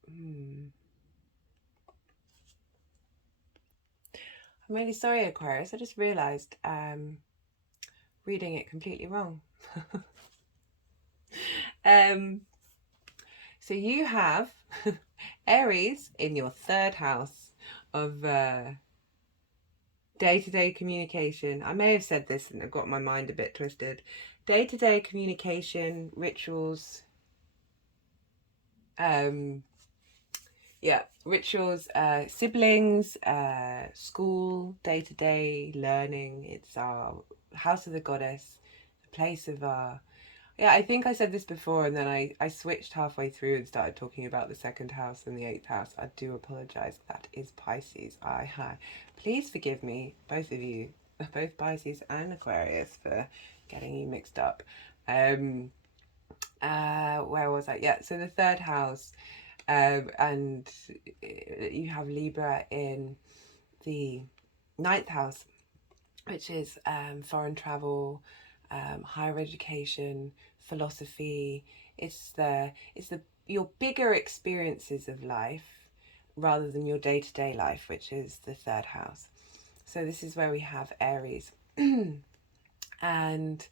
I'm really sorry, Aquarius. I just realised reading it completely wrong. So you have Aries in your third house of day-to-day communication. I may have said this and I've got my mind a bit twisted. Day-to-day communication, rituals, rituals, siblings, school, day-to-day learning. It's our house of the goddess, the place of our... Yeah, I think I said this before and then I switched halfway through and started talking about the second house and the eighth house. I do apologise. That is Pisces. Please forgive me, both of you, both Pisces and Aquarius, for getting you mixed up. Where was I? Yeah, so the third house, and you have Libra in the ninth house, which is foreign travel, higher education, philosophy. It's your bigger experiences of life rather than your day-to-day life, which is the third house. So this is where we have Aries. And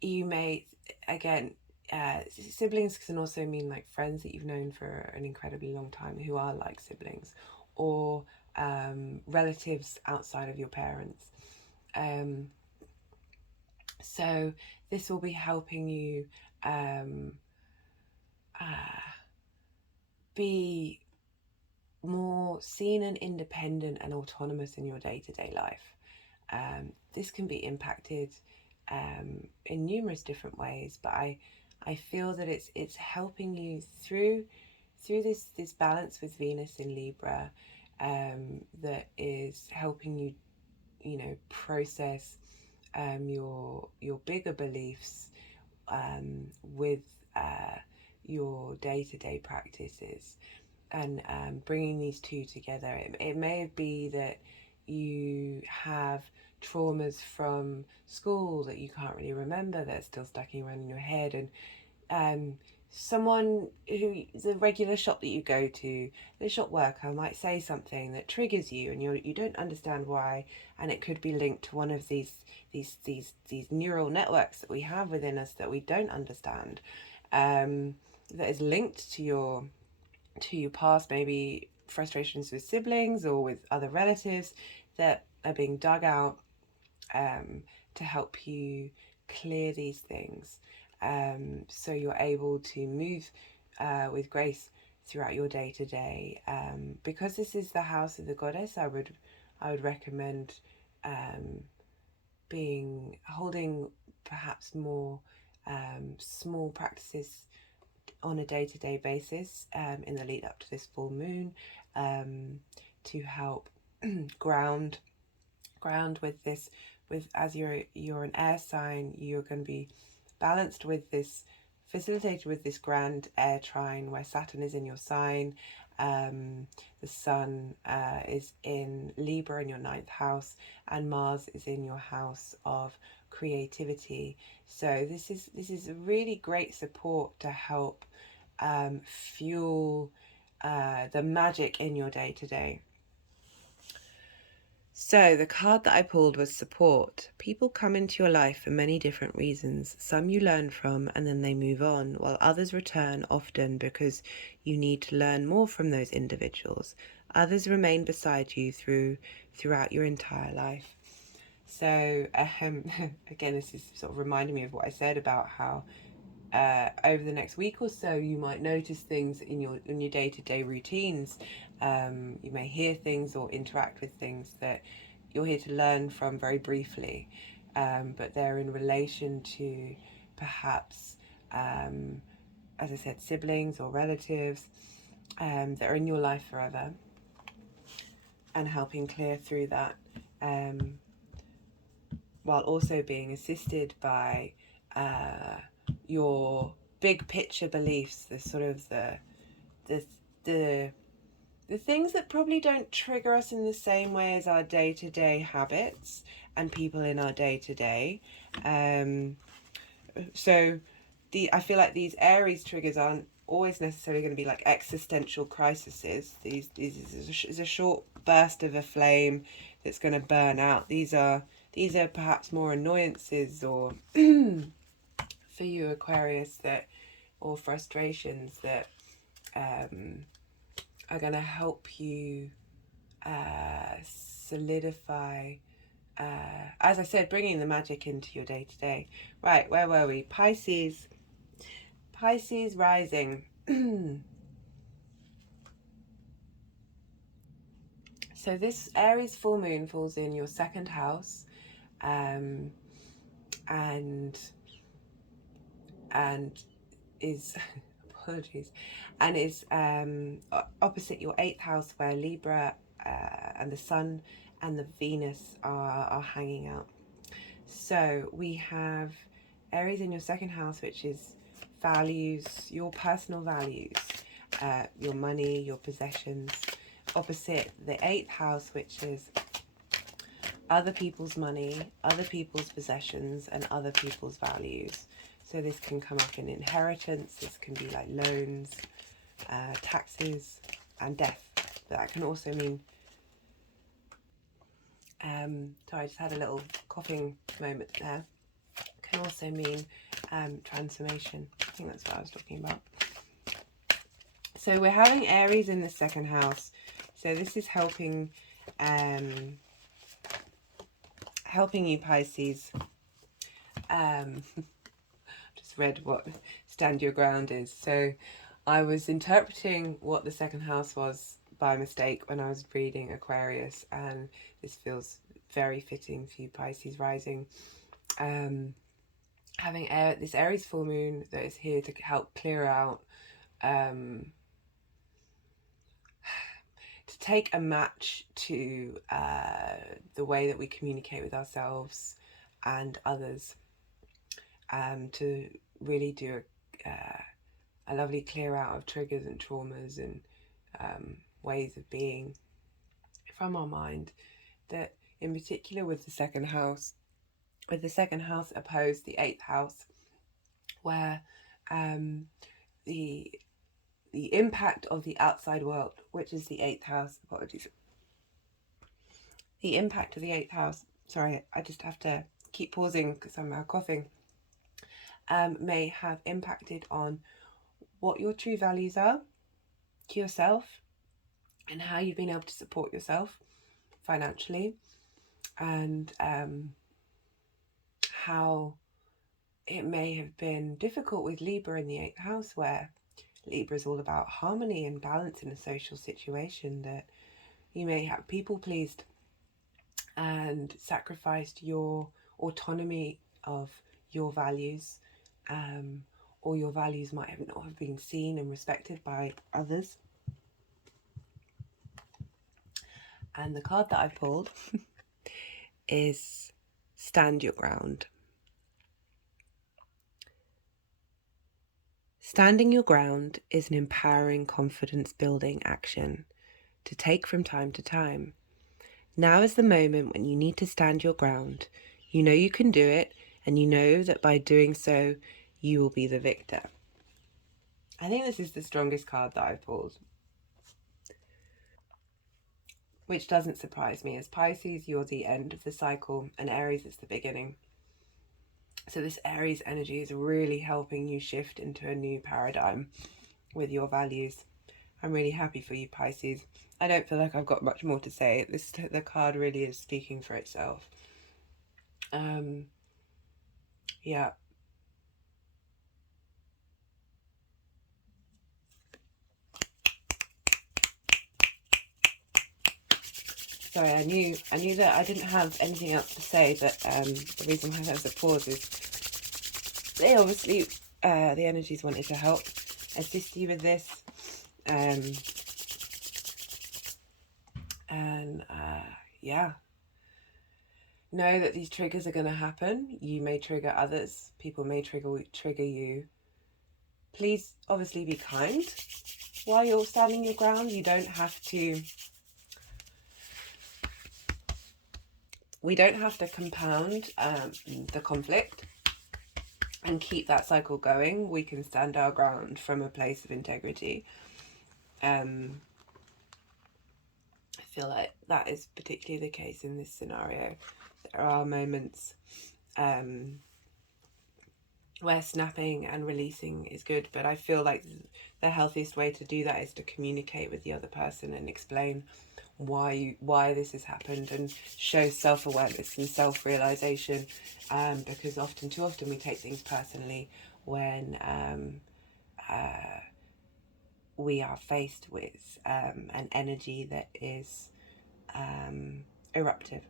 you may, again, siblings can also mean like friends that you've known for an incredibly long time who are like siblings, or relatives outside of your parents. So this will be helping you be more seen and independent and autonomous in your day-to-day life. This can be impacted in numerous different ways, but I feel that it's helping you through this balance with Venus in Libra, that is helping you, process your bigger beliefs with your day-to-day practices, and bringing these two together. It may be that you have traumas from school that you can't really remember, that's still stacking around in your head, and someone who, the regular shop that you go to, the shop worker might say something that triggers you, and you don't understand why, and it could be linked to one of these neural networks that we have within us that we don't understand, that is linked to your past, maybe frustrations with siblings or with other relatives that are being dug out to help you clear these things, so you're able to move with grace throughout your day-to-day. Because this is the house of the goddess, I would recommend holding perhaps more small practices on a day-to-day basis in the lead up to this full moon, to help ground with this as you're an air sign, you're going to be balanced with this, facilitated with this grand air trine where Saturn is in your sign. The Sun is in Libra in your 9th house, and Mars is in your house of creativity. So this is a really great support to help fuel the magic in your day to day. So the card that I pulled was support. People come into your life for many different reasons. Some you learn from and then they move on, while others return often because you need to learn more from those individuals. Others remain beside you throughout your entire life. So again, this is sort of reminding me of what I said about how over the next week or so you might notice things in your day-to-day routines. You may hear things or interact with things that you're here to learn from very briefly, but they're in relation to perhaps, as I said, siblings or relatives that are in your life forever, and helping clear through that, while also being assisted by your big picture beliefs, the sort of the things that probably don't trigger us in the same way as our day-to-day habits and people in our day-to-day. So I feel like these Aries triggers aren't always necessarily going to be like existential crises. These is a short burst of a flame that's going to burn out. These are perhaps more annoyances or for you Aquarius, that, or frustrations that are going to help you solidify, as I said, bringing the magic into your day-to-day. Right, where were we? Pisces Rising. So this Aries full moon falls in your 2nd house, and is apologies, and is opposite your 8th house, where Libra and the Sun and the Venus are hanging out. So we have Aries in your 2nd house, which is values, your personal values, your money, your possessions, opposite the 8th house, which is other people's money, other people's possessions, and other people's values. So this can come up in inheritance, this can be like loans, taxes, and death. But that can also mean, sorry, I just had a little coughing moment there. Can also mean transformation. I think that's what I was talking about. So we're having Aries in the 2nd house. So this is helping you, Pisces. Just read what stand your ground is. So I was interpreting what the 2nd house was by mistake when I was reading Aquarius, and this feels very fitting for you, Pisces Rising. Having this Aries full moon that is here to help clear out, to take a match to the way that we communicate with ourselves and others, to really do a lovely clear out of triggers and traumas and ways of being from our mind, that in particular with the 2nd house, opposed the 8th house, where the impact of the outside world, which is the 8th house, apologies, the impact of the 8th house, sorry, I just have to keep pausing because I'm now coughing, may have impacted on what your true values are to yourself and how you've been able to support yourself financially, and how it may have been difficult with Libra in the 8th house, where Libra is all about harmony and balance in a social situation, that you may have people pleased and sacrificed your autonomy of your values, or your values might not have been seen and respected by others. And the card that I pulled is stand your ground. Standing your ground is an empowering, confidence-building action to take from time to time. Now is the moment when you need to stand your ground. You know you can do it, and you know that by doing so, you will be the victor. I think this is the strongest card that I've pulled, which doesn't surprise me. As Pisces, you're the end of the cycle, and Aries is the beginning. So this Aries energy is really helping you shift into a new paradigm with your values. I'm really happy for you, Pisces. I don't feel like I've got much more to say. The card really is speaking for itself. Yeah. Sorry, I knew that I didn't have anything else to say, but the reason why there was a pause is they obviously, the energies wanted to help assist you with this. Yeah. Know that these triggers are going to happen. You may trigger others. People may trigger you. Please, obviously, be kind while you're standing your ground. You don't have to... We don't have to compound the conflict and keep that cycle going. We can stand our ground from a place of integrity. I feel like that is particularly the case in this scenario. There are moments where snapping and releasing is good, but I feel like the healthiest way to do that is to communicate with the other person and explain why this has happened, and show self-awareness and self-realization, because too often we take things personally when we are faced with an energy that is eruptive.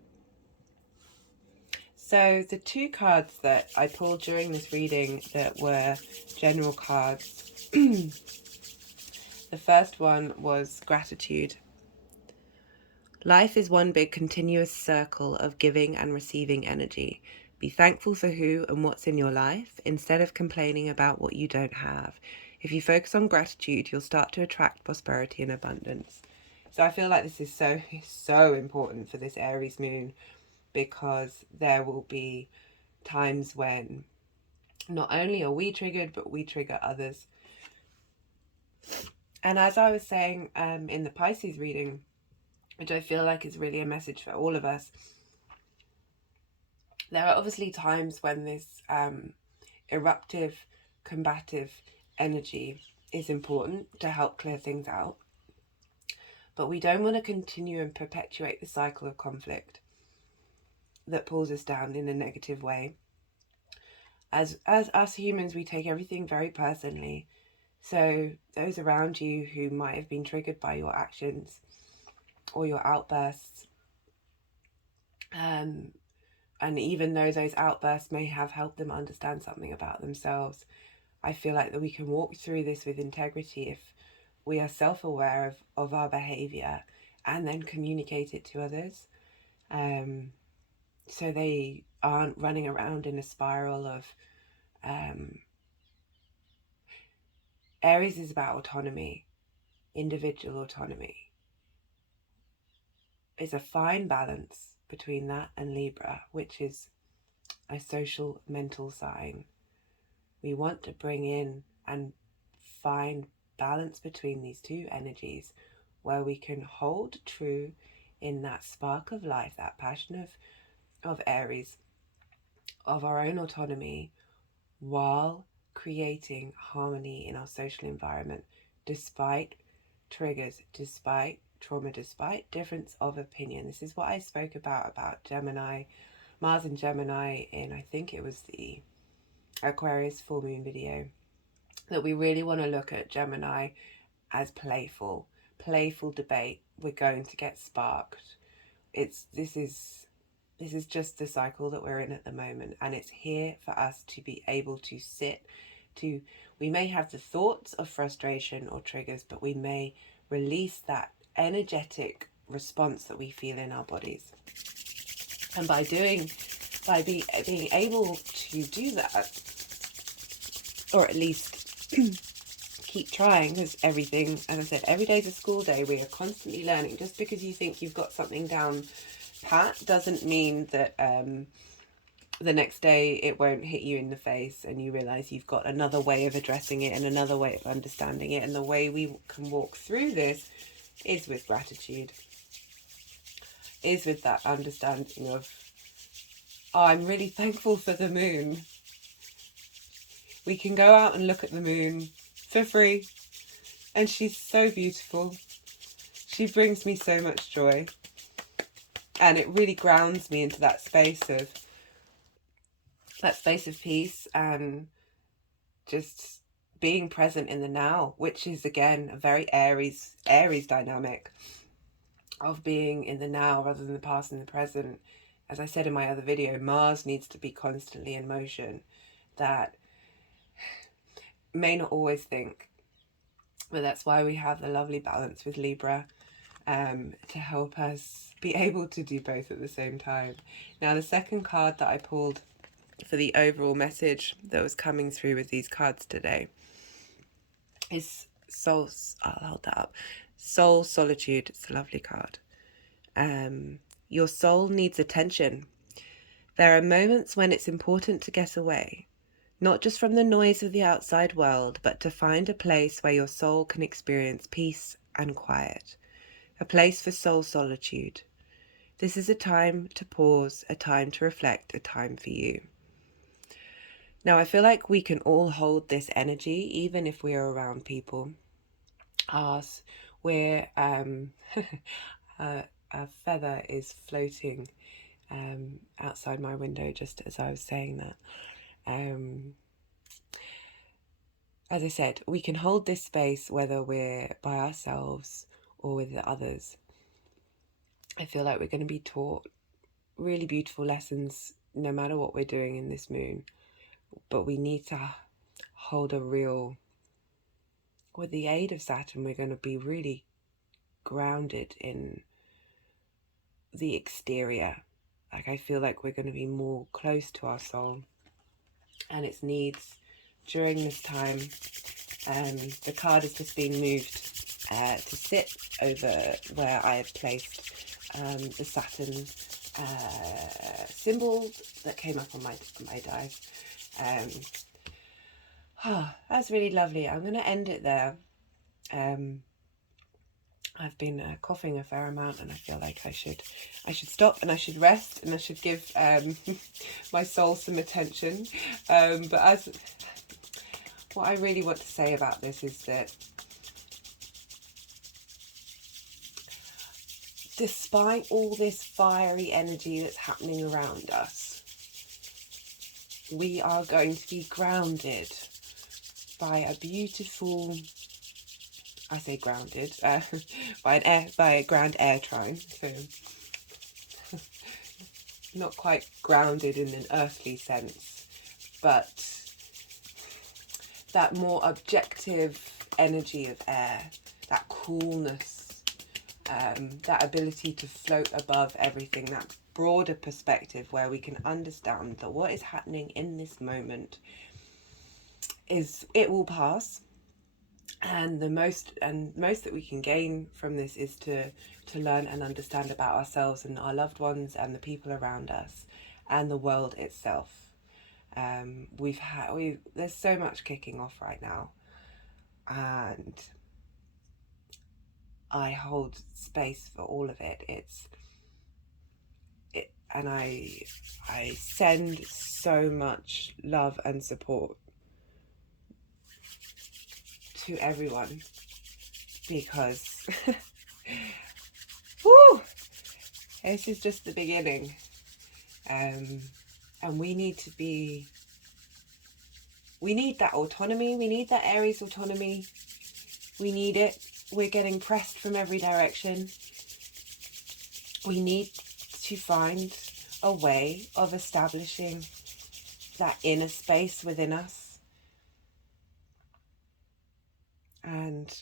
So the two cards that I pulled during this reading that were general cards, the first one was gratitude. Life is one big continuous circle of giving and receiving energy. Be thankful for who and what's in your life instead of complaining about what you don't have. If you focus on gratitude, you'll start to attract prosperity and abundance. So I feel like this is so important for this Aries moon, because there will be times when not only are we triggered, but we trigger others. And as I was saying in the Pisces reading, which I feel like is really a message for all of us, there are obviously times when this eruptive, combative energy is important to help clear things out. But we don't want to continue and perpetuate the cycle of conflict that pulls us down in a negative way. As us humans, we take everything very personally. So those around you who might have been triggered by your actions or your outbursts, and even though those outbursts may have helped them understand something about themselves, I feel like that we can walk through this with integrity if we are self-aware of our behaviour and then communicate it to others, so they aren't running around in a spiral of... Aries is about autonomy, individual autonomy. It's a fine balance between that and Libra, which is a social mental sign. We want to bring in and find balance between these two energies, where we can hold true in that spark of life, that passion of Aries, of our own autonomy, while creating harmony in our social environment, despite triggers, despite trauma, despite difference of opinion. This is what I spoke about Gemini, Mars and Gemini in, I think it was the Aquarius full moon video, that we really want to look at Gemini as playful debate. We're going to get sparked. This is just the cycle that we're in at the moment, and it's here for us to be able to we may have the thoughts of frustration or triggers, but we may release that energetic response that we feel in our bodies. And by doing by being able to do that, or at least keep trying, because everything, as I said, every day's a school day. We are constantly learning. Just because you think you've got something down pat doesn't mean that the next day it won't hit you in the face and you realize you've got another way of addressing it and another way of understanding it. And the way we can walk through this is with gratitude, is with that understanding of, oh, I'm really thankful for the moon. We can go out and look at the moon for free, and she's so beautiful. She brings me so much joy, and it really grounds me into that space of peace and just being present in the now, which is again a very Aries dynamic of being in the now rather than the past and the present. As I said in my other video, Mars needs to be constantly in motion. That may not always think, but that's why we have the lovely balance with Libra, to help us be able to do both at the same time. Now, the second card that I pulled for the overall message that was coming through with these cards today is Soul. I'll hold that up. Soul Solitude. It's a lovely card. Your soul needs attention. There are moments when it's important to get away, not just from the noise of the outside world, but to find a place where your soul can experience peace and quiet. A place for soul solitude. This is a time to pause, a time to reflect, a time for you. Now, I feel like we can all hold this energy, even if we are around people. Ours, where a feather is floating outside my window just as I was saying that. As I said, we can hold this space whether we're by ourselves or with the others. I feel like we're going to be taught really beautiful lessons no matter what we're doing in this moon. But we need to hold a real, with the aid of Saturn, we're going to be really grounded in the exterior. Like, I feel like we're going to be more close to our soul and its needs during this time. The card has just been moved to sit over where I had placed the Saturn symbol that came up on my dice. That's really lovely. I'm going to end it there. I've been coughing a fair amount, and I feel like I should stop and I should rest and I should give my soul some attention. But what I really want to say about this is that despite all this fiery energy that's happening around us, we are going to be grounded by a beautiful, I say grounded, by a grand air trine, so not quite grounded in an earthly sense, but that more objective energy of air, that coolness, that ability to float above everything, that broader perspective where we can understand that what is happening in this moment it will pass. And the most that we can gain from this is to learn and understand about ourselves and our loved ones and the people around us and the world itself. There's so much kicking off right now, and I hold space for all of it. And I send so much love and support to everyone, because woo, this is just the beginning, and we need that autonomy. We need that Aries autonomy. We need it. We're getting pressed from every direction. We need to find a way of establishing that inner space within us. And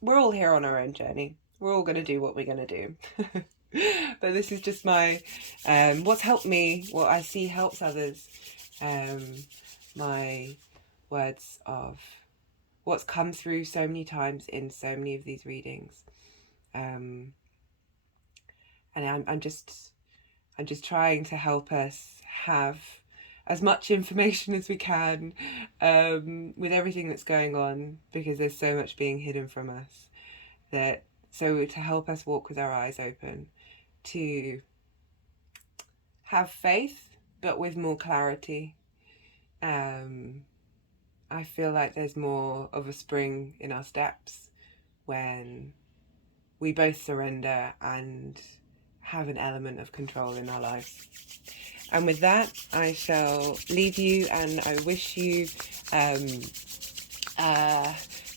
we're all here on our own journey. We're all going to do what we're going to do. But this is just my, what's helped me, what I see helps others, my words of what's come through so many times in so many of these readings. And I'm just trying to help us have as much information as we can, with everything that's going on, because there's so much being hidden from us, so to help us walk with our eyes open, to have faith but with more clarity. I feel like there's more of a spring in our steps when we both surrender and have an element of control in our lives. And with that, I shall leave you, and I wish you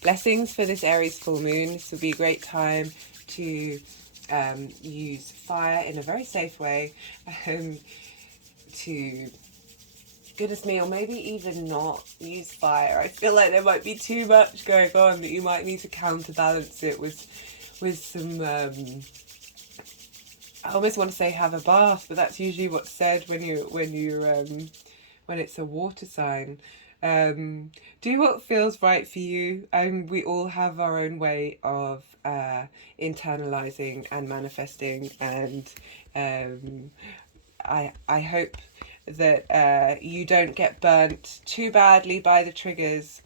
blessings for this Aries full moon. This will be a great time to use fire in a very safe way, to, goodness me, or maybe even not use fire. I feel like there might be too much going on, that you might need to counterbalance it with some, I almost want to say have a bath, but that's usually what's said when it's a water sign. Do what feels right for you, and we all have our own way of internalizing and manifesting, and I hope that you don't get burnt too badly by the triggers,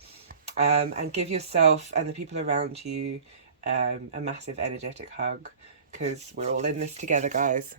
and give yourself and the people around you a massive energetic hug, because we're all in this together, guys.